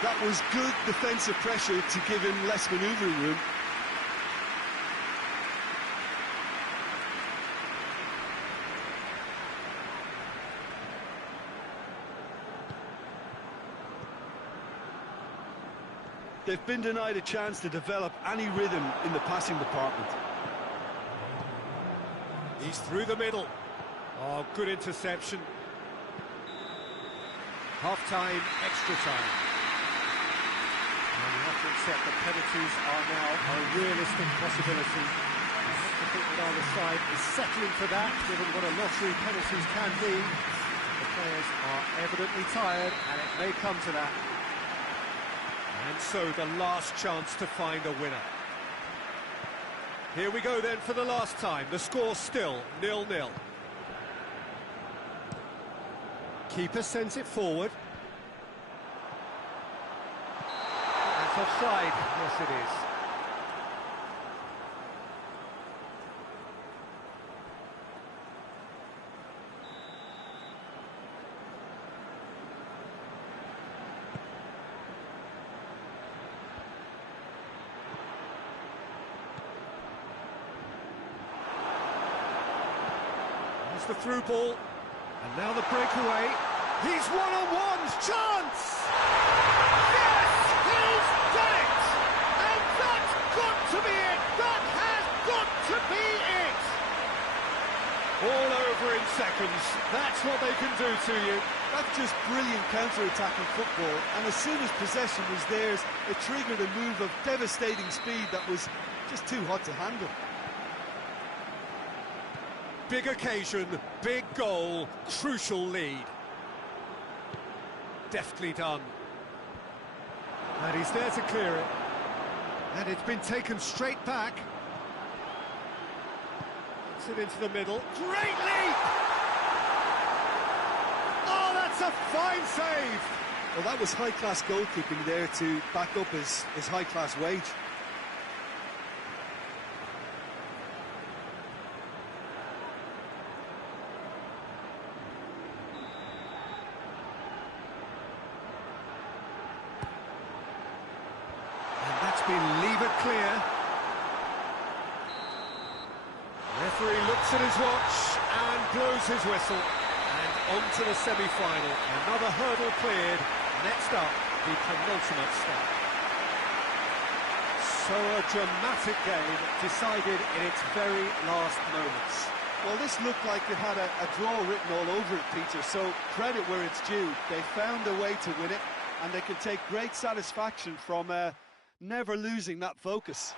That was good defensive pressure to give him less manoeuvring room. They've been denied a chance to develop any rhythm in the passing department. He's through the middle. Oh, good interception. Half-time, extra time. And we have to accept that penalties are now a realistic possibility. I think that either side is settling for that, given what a lottery penalties can be. The players are evidently tired, and it may come to that. And so the last chance to find a winner. Here we go then for the last time. The score still 0-0. Keeper sends it forward. That's offside. Yes, it is. It's the through ball. And now the breakaway. He's one-on-one, chance! Yes, he's done it! And that's got to be it! That has got to be it! All over in seconds. That's what they can do to you. That's just brilliant counter-attacking football, and as soon as possession was theirs, it triggered a move of devastating speed that was just too hot to handle. Big occasion, big goal, crucial lead. Deftly done. And he's there to clear it. And it's been taken straight back. Puts it into the middle. Great leap! Oh, that's a fine save! Well, that was high-class goalkeeping there to back up his high-class wage. Leave it clear. Referee looks at his watch and blows his whistle. And on to the semi-final. Another hurdle cleared. Next up, the penultimate step. So a dramatic game decided in its very last moments. Well, this looked like it had a draw written all over it, Peter, so credit where it's due. They found a way to win it, and they can take great satisfaction from never losing that focus.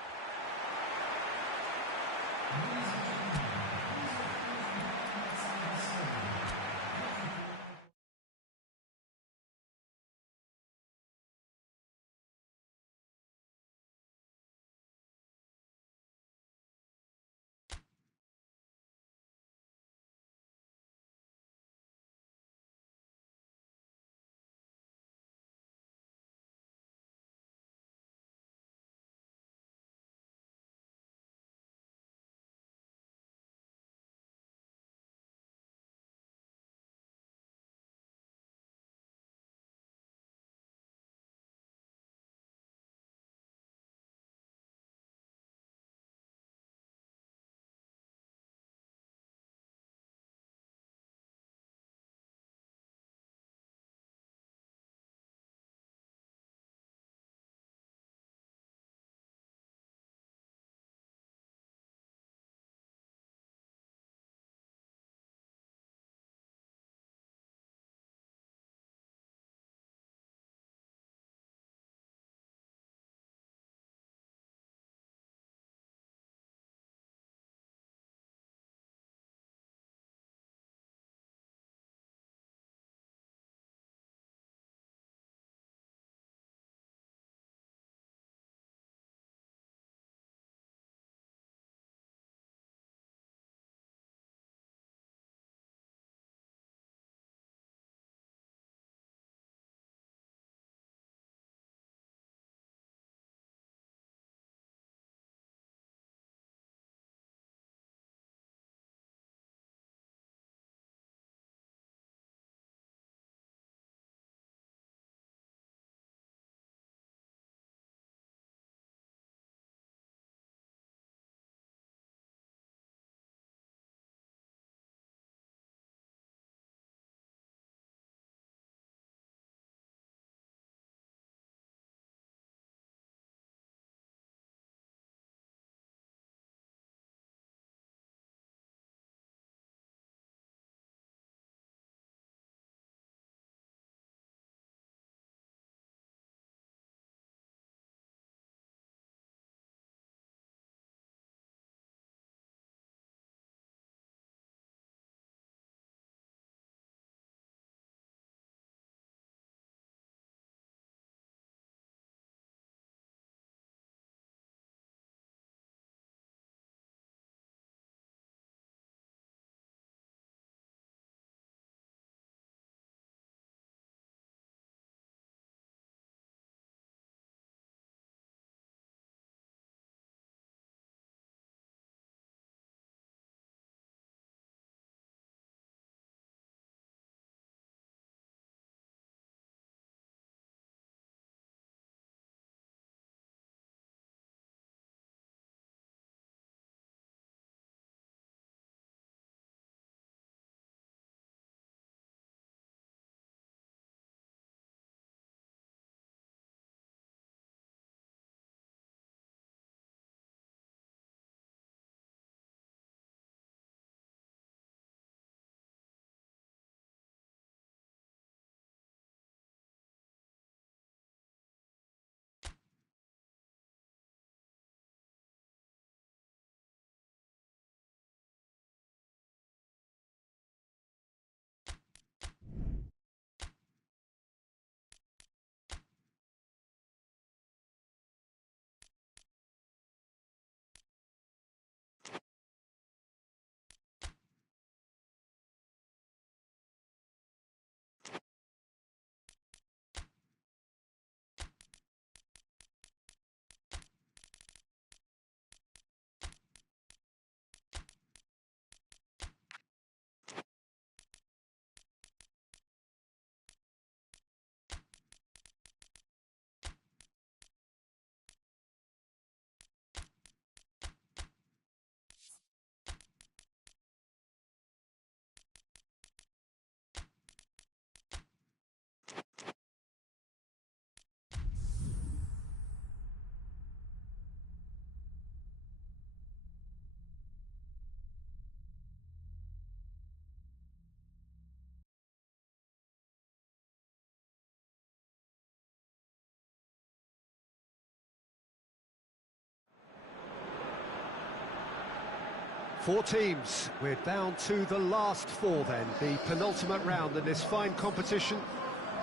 Four teams. We're down to the last four then, the penultimate round in this fine competition.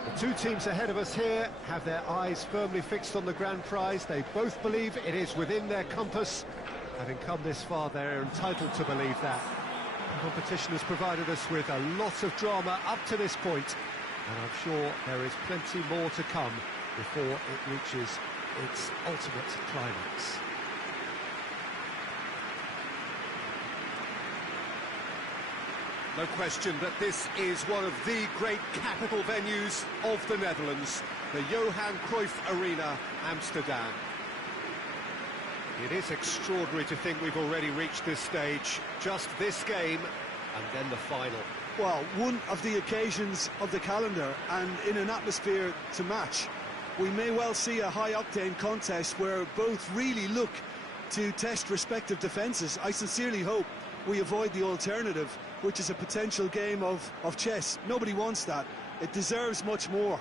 The two teams ahead of us here have their eyes firmly fixed on the grand prize. They both believe it is within their compass. Having come this far, they're entitled to believe that. The competition has provided us with a lot of drama up to this point, and I'm sure there is plenty more to come before it reaches its ultimate climax. No question that this is one of the great capital venues of the Netherlands, the Johan Cruyff Arena, Amsterdam. It is extraordinary to think we've already reached this stage, just this game, and then the final. Well, one of the occasions of the calendar, and in an atmosphere to match. We may well see a high-octane contest where both really look to test respective defences. I sincerely hope we avoid the alternative, which is a potential game of chess. Nobody wants that. It deserves much more.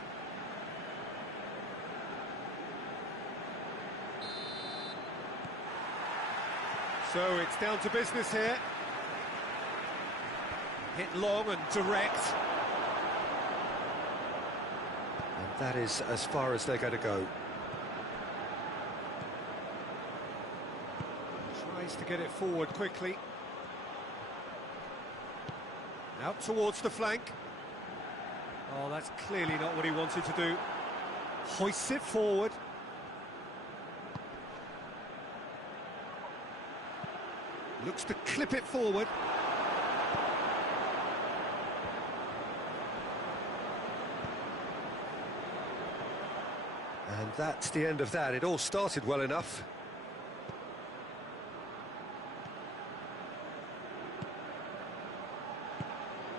So it's down to business here. Hit long and direct. And that is as far as they're going to go. Tries to get it forward quickly. Out towards the flank. Oh, that's clearly not what he wanted to do. Hoists it forward. Looks to clip it forward. And that's the end of that. It all started well enough.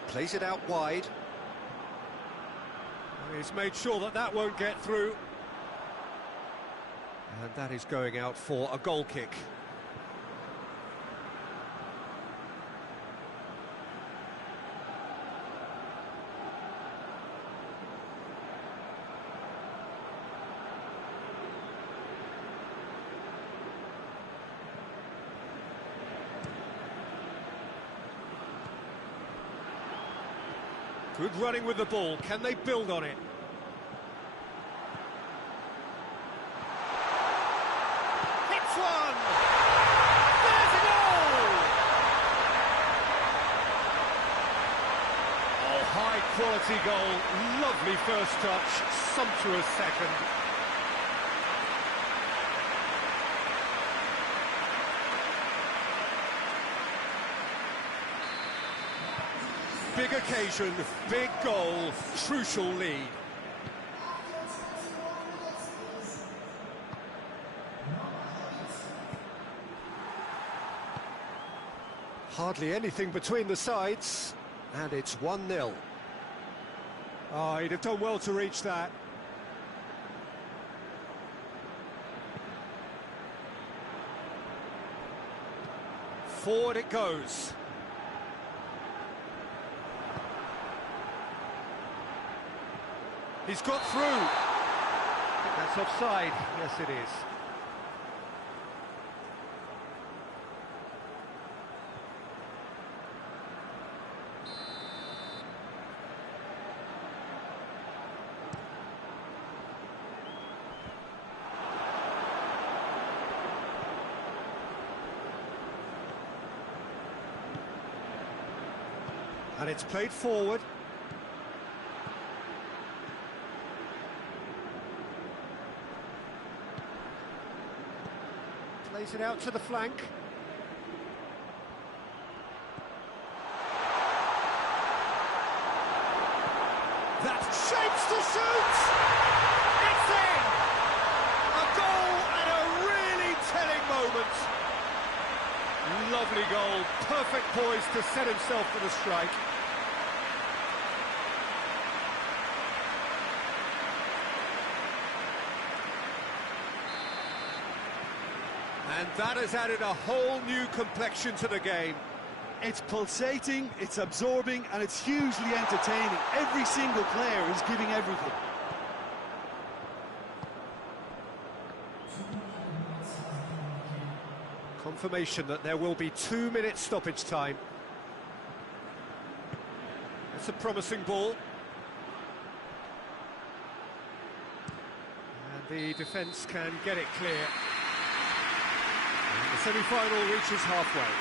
Plays it out wide. He's made sure that that won't get through. And that is going out for a goal kick. Good running with the ball. Can they build on it? Hits one! There's a goal! Oh, high-quality goal. Lovely first touch. Sumptuous second. Big occasion, big goal, crucial lead. Hardly anything between the sides, and it's 1-0. Oh, he'd have done well to reach that. Forward it goes. He's got through. I think that's offside. Yes, it is. And it's played forward. Plays it out to the flank. That shapes to shoot! It's in! A goal at a really telling moment. Lovely goal, perfect poise to set himself for the strike. And that has added a whole new complexion to the game. It's pulsating, it's absorbing, and it's hugely entertaining. Every single player is giving everything. Confirmation that there will be 2 minutes stoppage time. It's a promising ball. And the defence can get it clear. And the semi-final reaches halfway.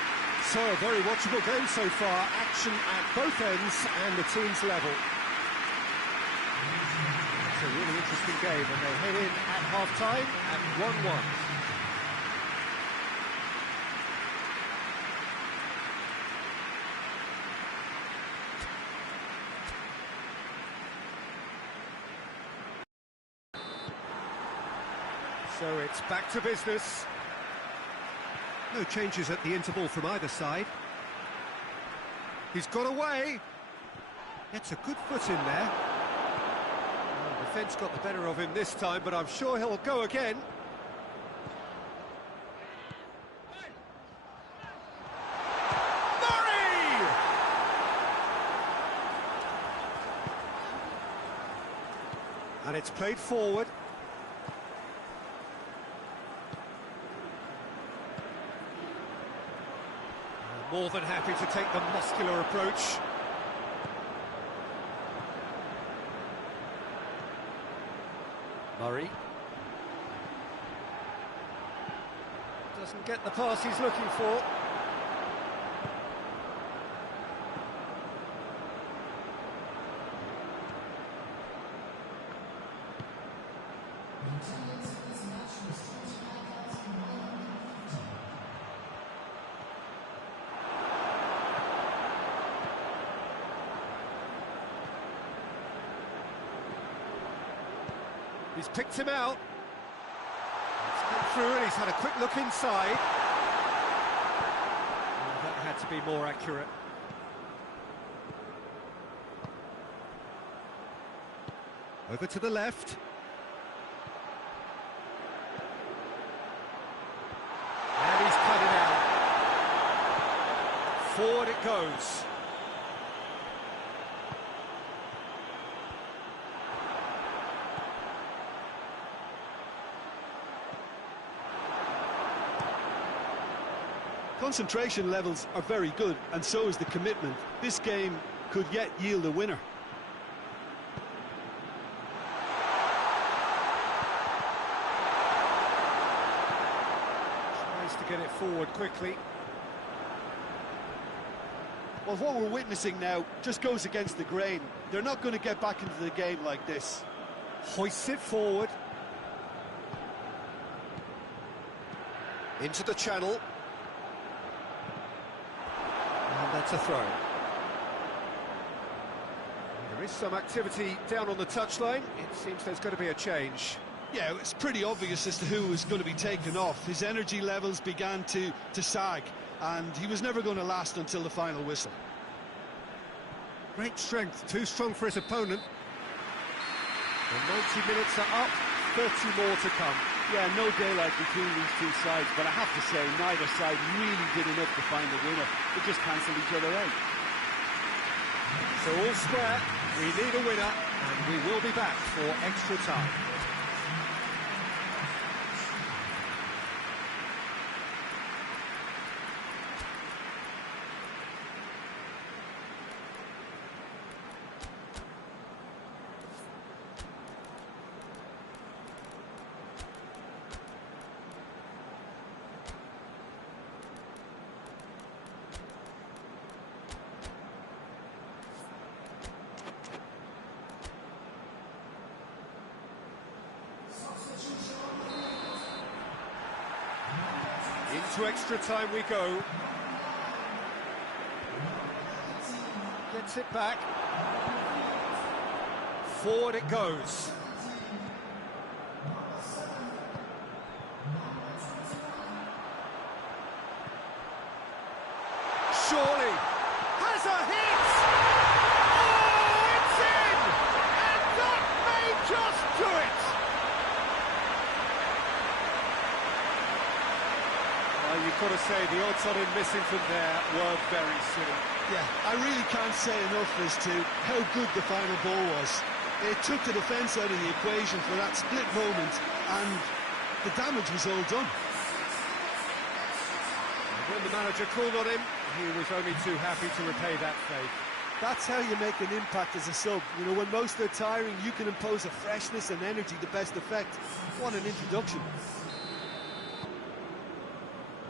So, a very watchable game so far. Action at both ends and the teams level. It's a really interesting game, and they head in at half-time at 1-1. So it's back to business. No changes at the interval from either side. He's got away. Gets a good foot in there. Well, the defence got the better of him this time, but I'm sure he'll go again. Murray! And it's played forward. More than happy to take the muscular approach. Murray. Doesn't get the pass he's looking for. He's picked him out. He's come through and he's had a quick look inside. Oh, that had to be more accurate. Over to the left. And he's cut it out. Forward it goes. Concentration levels are very good, and so is the commitment. This game could yet yield a winner. Tries to get it forward quickly. Well, what we're witnessing now just goes against the grain. They're not going to get back into the game like this. Hoists it forward. Into the channel. And that's a throw. There is some activity down on the touchline. It seems there's going to be a change. Yeah, it's pretty obvious as to who was going to be taken off. His energy levels began to sag, and he was never going to last until the final whistle. Great strength, too strong for his opponent. The 90 minutes are up, 30 more to come. Yeah, no daylight between these two sides, but I have to say, neither side really did enough to find the winner. They just cancelled each other out. So all square, we need a winner, and we will be back for extra time. Into extra time we go. Gets it back. Forward it goes. Surely has a hit! Oh, it's in! And that may just do it! Well, you've got to say the odds on him missing from there were very slim. Yeah, I really can't say enough as to how good the final ball was. It took the defence out of the equation for that split moment, and the damage was all done. When the manager called on him, he was only too happy to repay that faith. That's how you make an impact as a sub. You know, when most are tiring, you can impose a freshness and energy to best effect. What an introduction.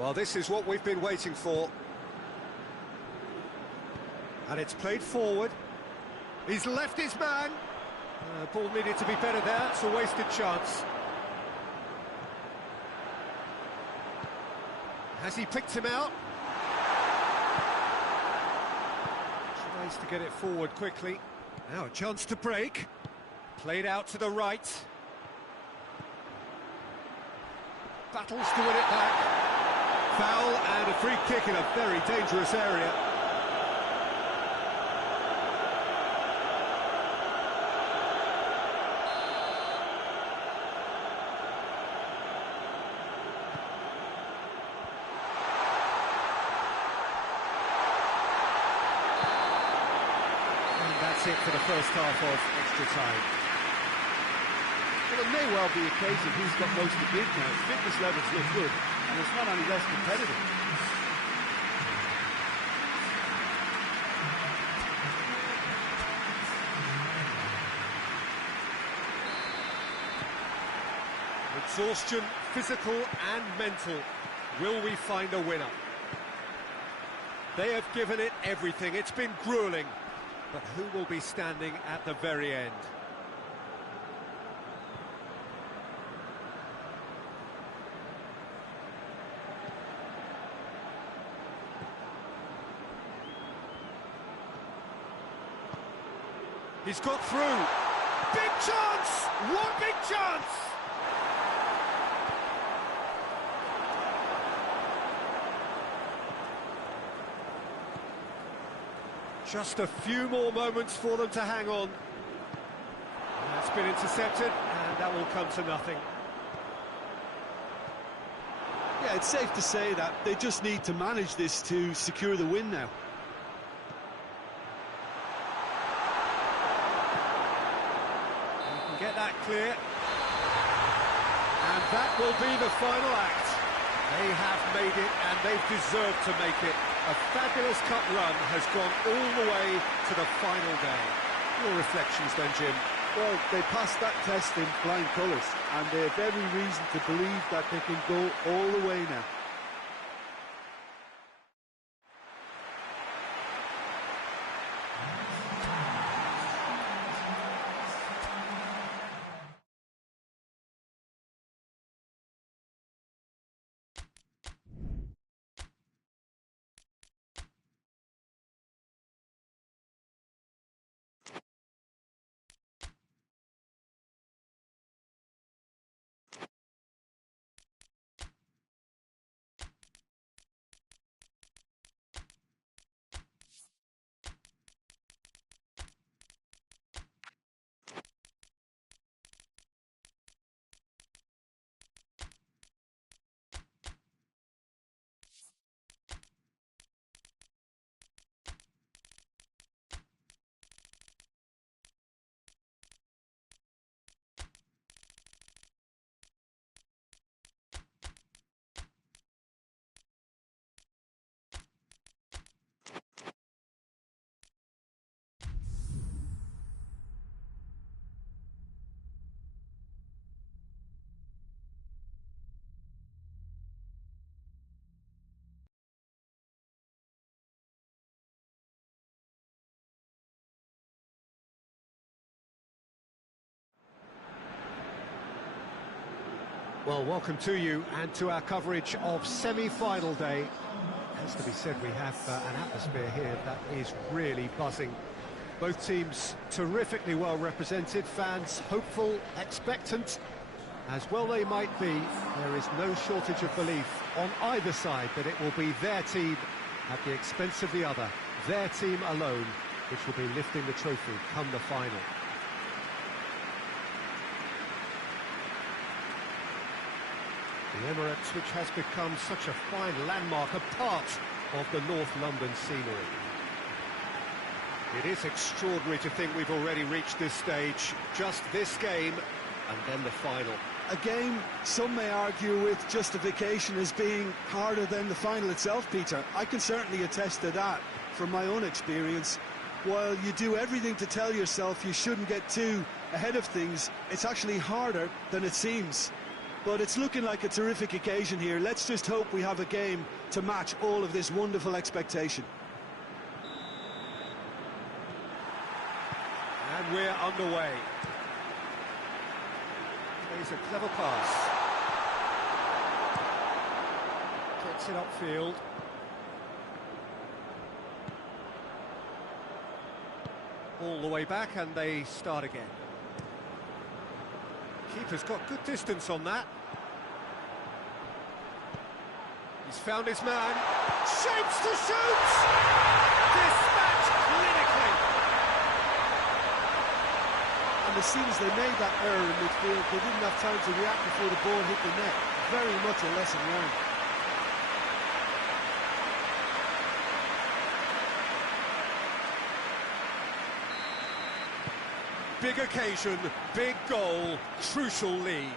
Well, this is what we've been waiting for. And it's played forward. He's left his man. Ball needed to be better there. It's a wasted chance. Has he picked him out? Tries to get it forward quickly. Now a chance to break. Played out to the right. Battles to win it back. Foul and a free kick in a very dangerous area. That's it for the first half of extra time. Well, it may well be a case of who's got most to give now. Fitness levels look good, and it's not any less competitive. Exhaustion, physical and mental. Will we find a winner? They have given it everything. It's been gruelling. But who will be standing at the very end? He's got through. Big chance! What big chance! Just a few more moments for them to hang on. That's been intercepted, and that will come to nothing. Yeah, it's safe to say that they just need to manage this to secure the win now. You can get that clear. And that will be the final act. They have made it, and they've deserved to make it. A fabulous cup run has gone all the way to the final day. Your reflections then, Jim? Well, they passed that test in flying colours, and they have every reason to believe that they can go all the way now. Well, welcome to you and to our coverage of semi-final day. It has to be said, we have an atmosphere here that is really buzzing. Both teams terrifically well represented, fans hopeful, expectant. As well they might be, there is no shortage of belief on either side that it will be their team at the expense of the other, their team alone, which will be lifting the trophy come the final. The Emirates, which has become such a fine landmark, a part of the North London scenery. It is extraordinary to think we've already reached this stage, just this game, and then the final. A game, some may argue with justification as being harder than the final itself, Peter. I can certainly attest to that from my own experience. While you do everything to tell yourself you shouldn't get too ahead of things, it's actually harder than it seems. But it's looking like a terrific occasion here. Let's just hope we have a game to match all of this wonderful expectation. And we're underway. Plays a clever pass. Gets it upfield. All the way back, and they start again. Keeper's got good distance on that. He's found his man. Shapes to shoot! Dispatch clinically! And as soon as they made that error in midfield, they didn't have time to react before the ball hit the net. Very much a lesson learned. Big occasion, big goal, crucial lead.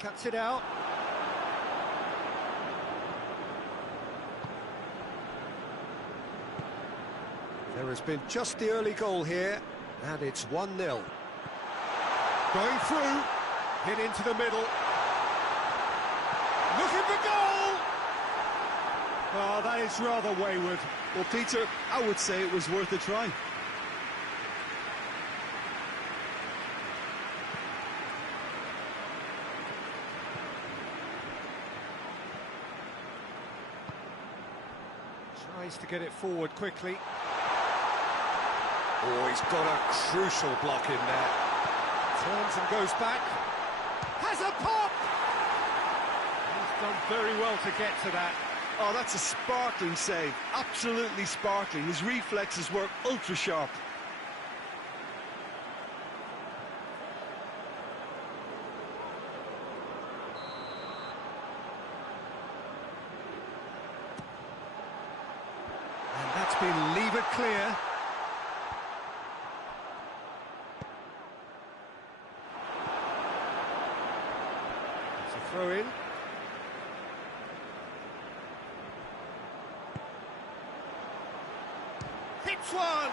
Cuts it out. There has been just the early goal here, and it's 1-0. Going through. Hit into the middle. Looking for goal! Oh, that is rather wayward. Well, Peter, I would say it was worth a try. Tries to get it forward quickly. Oh, he's got a crucial block in there. Turns and goes back. Has a pop! He's done very well to get to that. Oh, that's a sparkling save. Absolutely sparkling. His reflexes were ultra sharp. And that's been levered clear. Throw in. Hits one!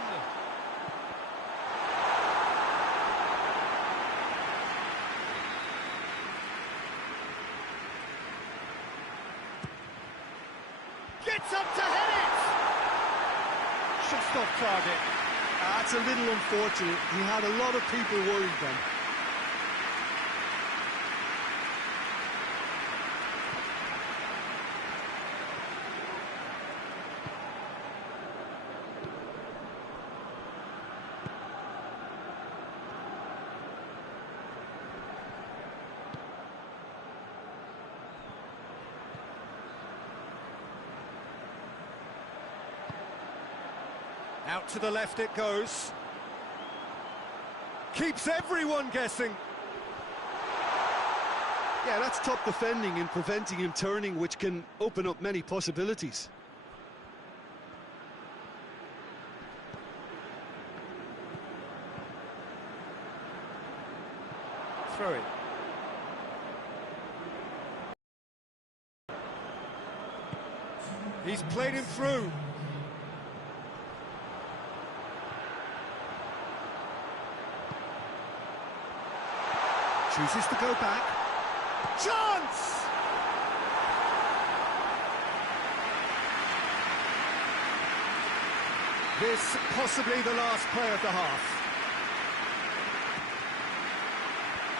Gets up to head it! Just off target. That's a little unfortunate. He had a lot of people worried then. Out to the left it goes. Keeps everyone guessing. Yeah, that's top defending and preventing him turning, which can open up many possibilities. Throw it. He's played him through. Chooses to go back. Chance! This possibly the last play of the half.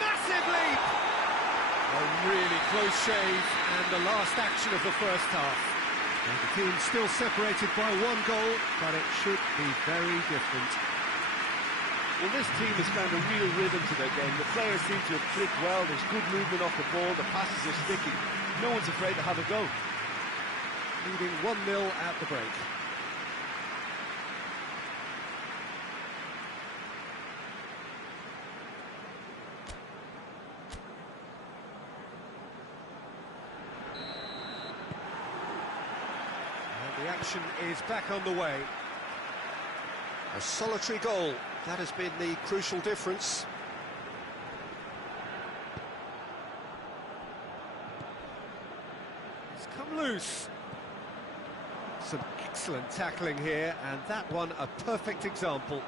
Massive leap! A really close shave and the last action of the first half. And the team still separated by 1 goal, but it should be very different. Well, this team has found a real rhythm to their game. The players seem to have clicked well. There's good movement off the ball. The passes are sticky. No one's afraid to have a go. Leading 1-0 at the break. action is back on the way. A solitary goal, that has been the crucial difference. It's come loose. Some excellent tackling here, and that one a perfect example.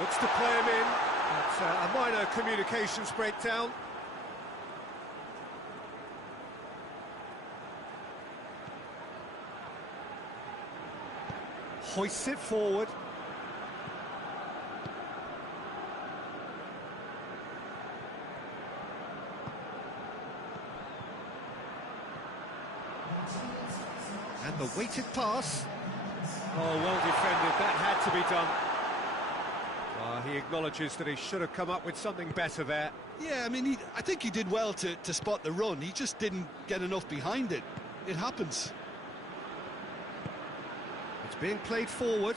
Looks to play him in. That's a minor communications breakdown. Hoists it forward. And the weighted pass. Oh, well defended, that had to be done. He acknowledges that he should have come up with something better there. Yeah, I mean, I think he did well to spot the run. He just didn't get enough behind it. It happens. It's being played forward.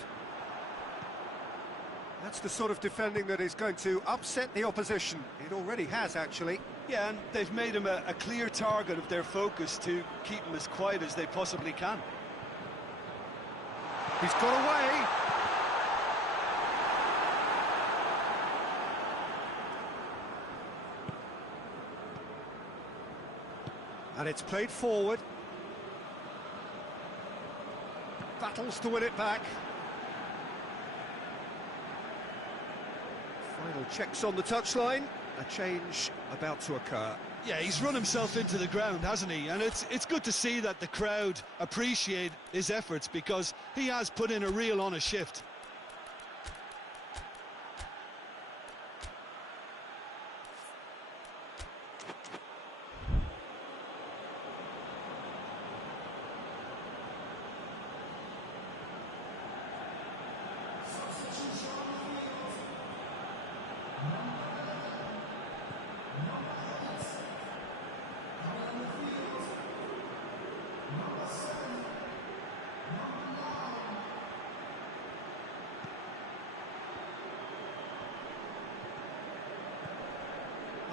That's the sort of defending that is going to upset the opposition. It already has, actually. Yeah, and they've made him a clear target of their focus to keep him as quiet as they possibly can. He's got away. And it's played forward. Battles to win it back. Final checks on the touchline. A change about to occur. Yeah, he's run himself into the ground, hasn't he? And it's good to see that the crowd appreciate his efforts, because he has put in a real honest shift.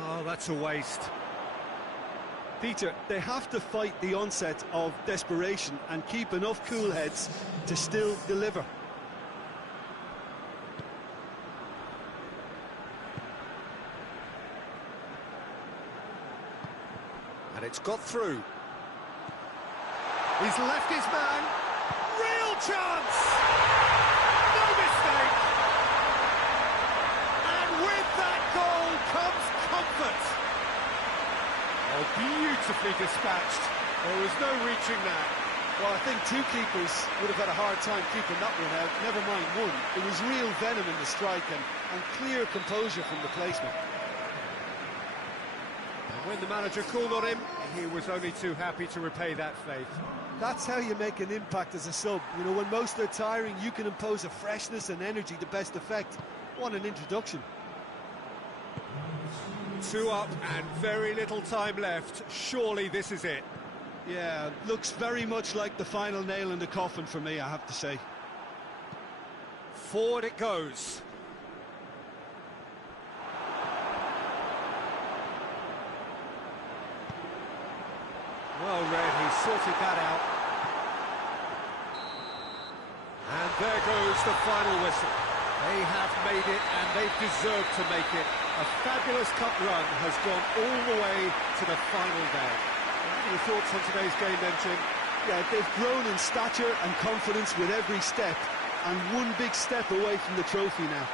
Oh, that's a waste. Peter, they have to fight the onset of desperation and keep enough cool heads to still deliver. And it's got through. He's left his man. Real chance! No mistake! And with that goal comes comfort. Oh, beautifully dispatched. There was no reaching that. Well, I think two keepers would have had a hard time keeping that one out, never mind one. It was real venom in the strike and clear composure from the placement. And when the manager called on him, he was only too happy to repay that faith. That's how you make an impact as a sub. You know, when most are tiring, you can impose a freshness and energy to best effect. What an introduction. 2 up and very little time left. Surely this is it. Yeah, looks very much like the final nail in the coffin for me, I have to say. Forward it goes. Well read, he sorted that out. And there goes the final whistle. They have made it, and they've deserved to make it. A fabulous cup run has gone all the way to the final day. What are your thoughts on today's game then, Jim? Yeah, they've grown in stature and confidence with every step, and one big step away from the trophy now.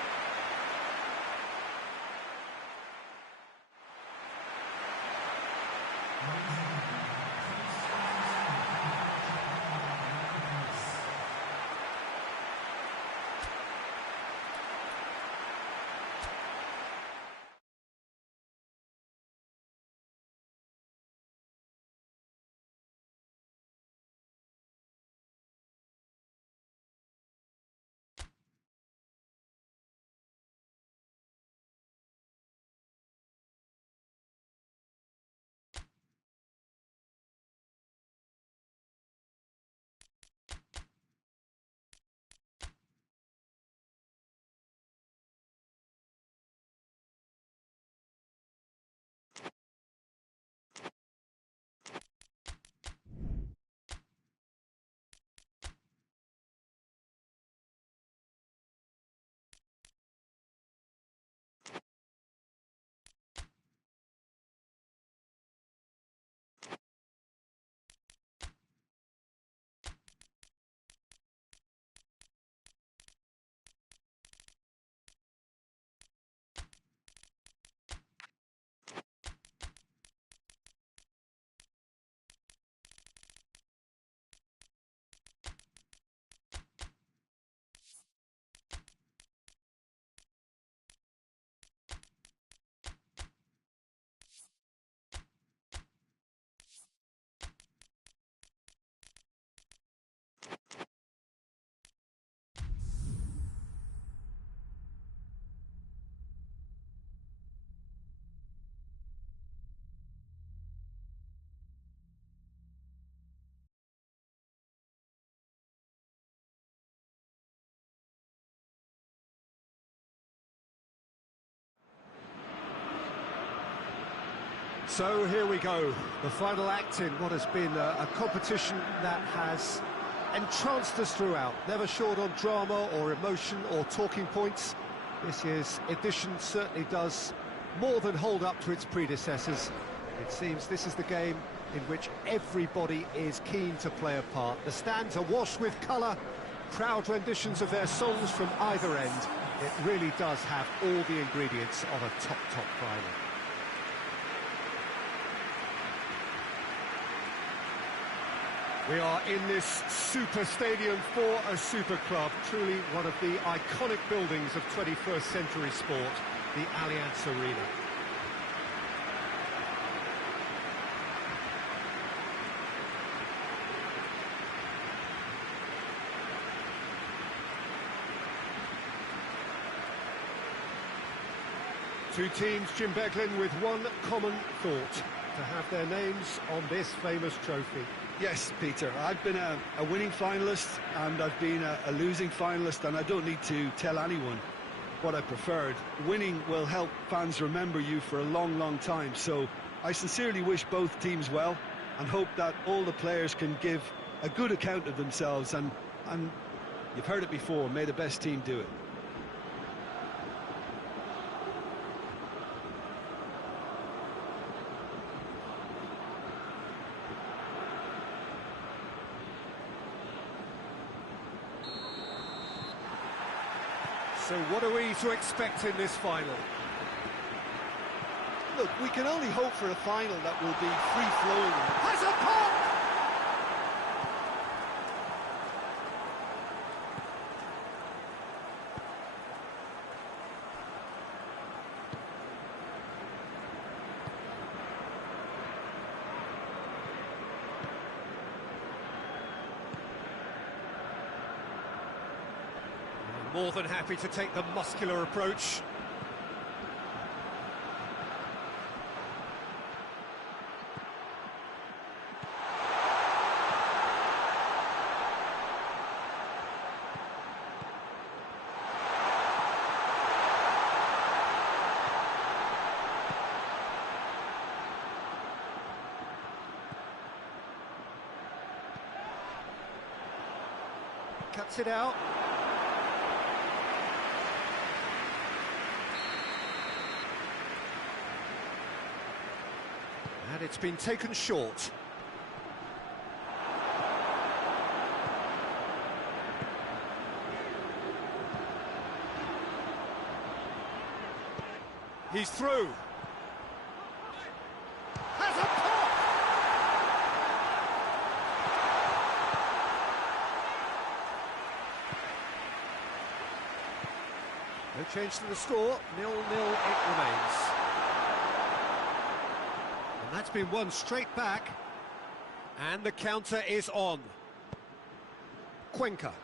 So here we go, the final act in what has been a competition that has entranced us throughout, never short on drama or emotion or talking points. This year's edition certainly does more than hold up to its predecessors. It seems this is the game in which everybody is keen to play a part. The stands are washed with colour, proud renditions of their songs from either end. It really does have all the ingredients of a top final. We are in this super stadium for a super club, truly one of the iconic buildings of 21st century sport, the Allianz Arena. Two teams, Jim Beglin, with one common thought, to have their names on this famous trophy. Yes, Peter, I've been a winning finalist and I've been a losing finalist, and I don't need to tell anyone what I preferred. Winning will help fans remember you for a long, long time, so I sincerely wish both teams well and hope that all the players can give a good account of themselves, and you've heard it before, may the best team do it. So what are we to expect in this final? Look, we can only hope for a final that will be free-flowing. Has a pop! More than happy to take the muscular approach. Cuts it out. And it's been taken short. He's through. Has a pop! No change to the score. 0-0 it remains. And that's been won straight back. And the counter is on. Cuenca.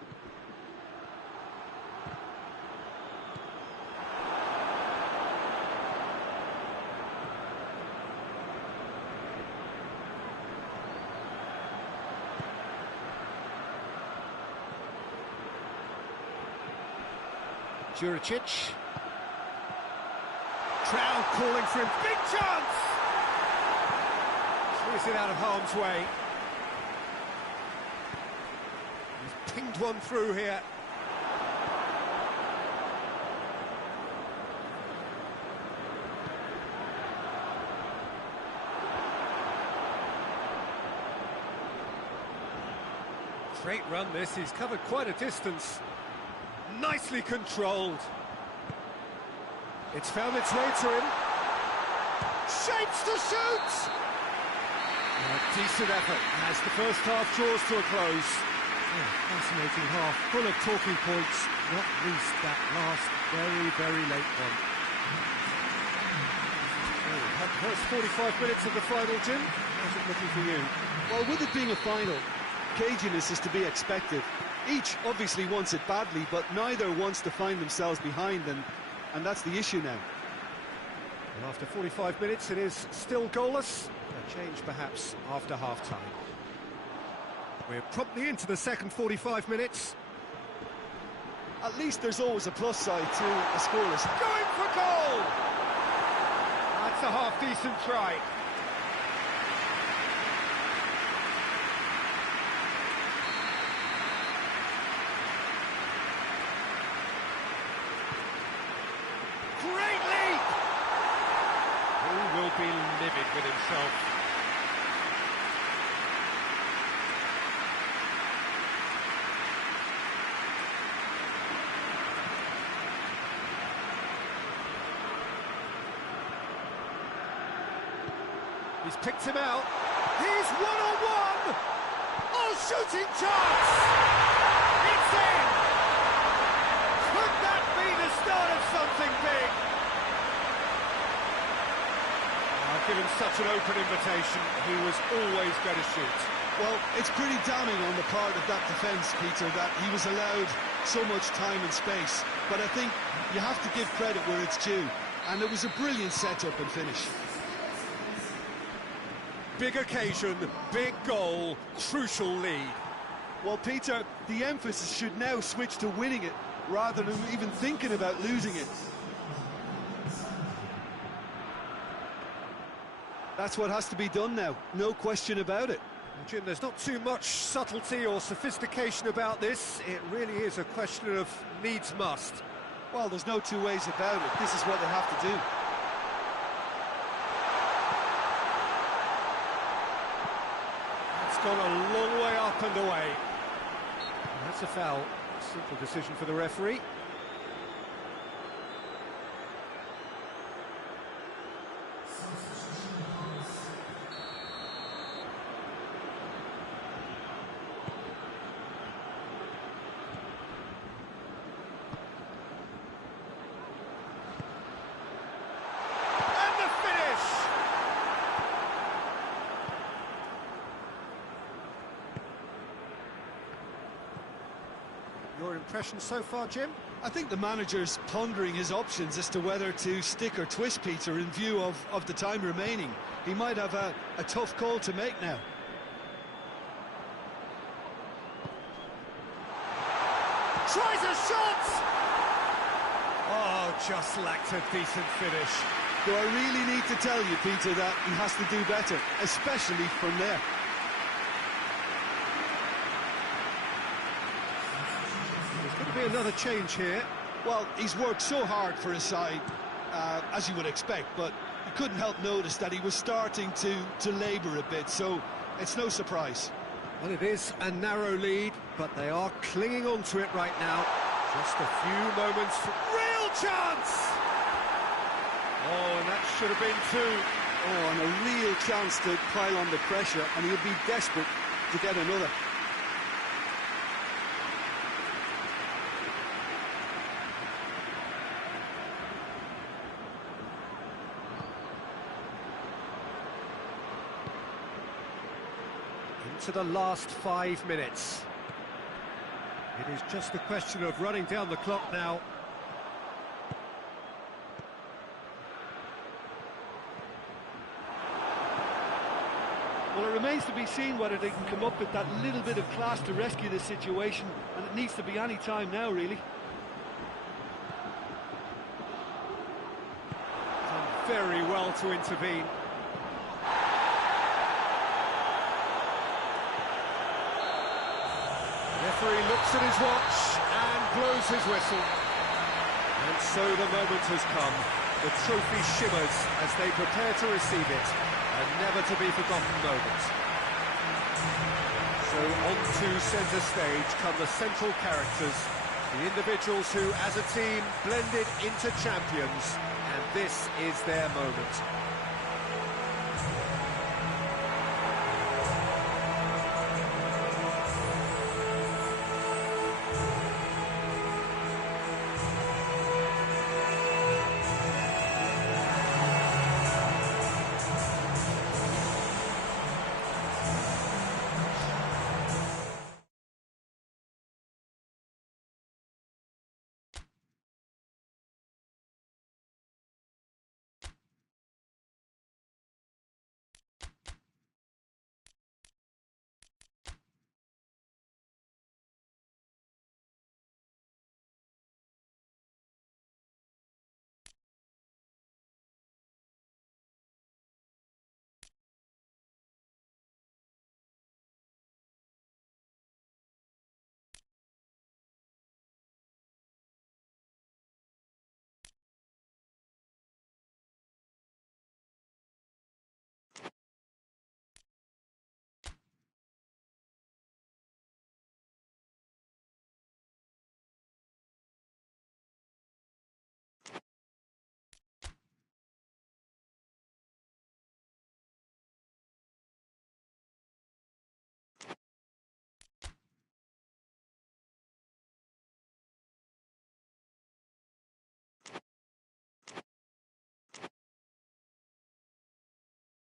Juricic. Crowd calling for him. Big chance! Squeeze it out of harm's way. He's pinged one through here. Great run this, he's covered quite a distance. Nicely controlled. It's found its way to him. Shapes to shoot! A decent effort as the first half draws to a close. Fascinating half, full of talking points, not least that last very late one. First 45 minutes of the final, Jim. How's it looking for you? Well, with it being a final, caginess is to be expected. Each obviously wants it badly, but neither wants to find themselves behind, and that's the issue now. And after 45 minutes, it is still goalless. A change perhaps after half-time. We're promptly into the second 45 minutes. At least there's always a plus side to a scoreless. Going for goal! That's a half-decent try. be livid with himself. He's picked him out. He's one-on-one! Oh, shooting chance! It's in! Could that be the start of something big? I've given such an open invitation, he was always going to shoot. Well, it's pretty damning on the part of that defence, Peter, that he was allowed so much time and space. But I think you have to give credit where it's due. And it was a brilliant setup and finish. Big occasion, big goal, crucial lead. Well, Peter, the emphasis should now switch to winning it, rather than even thinking about losing it. That's what has to be done now, no question about it. Jim, there's not too much subtlety or sophistication about this. It really is a question of needs must. Well, there's no two ways about it. This is what they have to do. Gone a long way up and away. That's a foul. Simple decision for the referee. And the finish! Your impression so far, Jim? I think the manager's pondering his options as to whether to stick or twist Peter in view of the time remaining. He might have a tough call to make now. Tries a shot! Oh, just lacked a decent finish. Do I really need to tell you, Peter, that he has to do better, especially from there? Be another change here. Well, he's worked so hard for his side, as you would expect, but you couldn't help notice that he was starting to labour a bit, so it's no surprise. Well, it is a narrow lead, but they are clinging on to it right now. Just a few moments. Real chance! Oh, and that should have been two. Oh, and a real chance to pile on the pressure, and he'll be desperate to get another. To the last 5 minutes. It is just a question of running down the clock now. Well, it remains to be seen whether they can come up with that little bit of class to rescue this situation, and it needs to be any time now, really. Done very well to intervene. The referee looks at his watch and blows his whistle. And so the moment has come. The trophy shimmers as they prepare to receive it. A never-to-be-forgotten moment. So onto centre stage come the central characters, the individuals who, as a team, blended into champions. And this is their moment.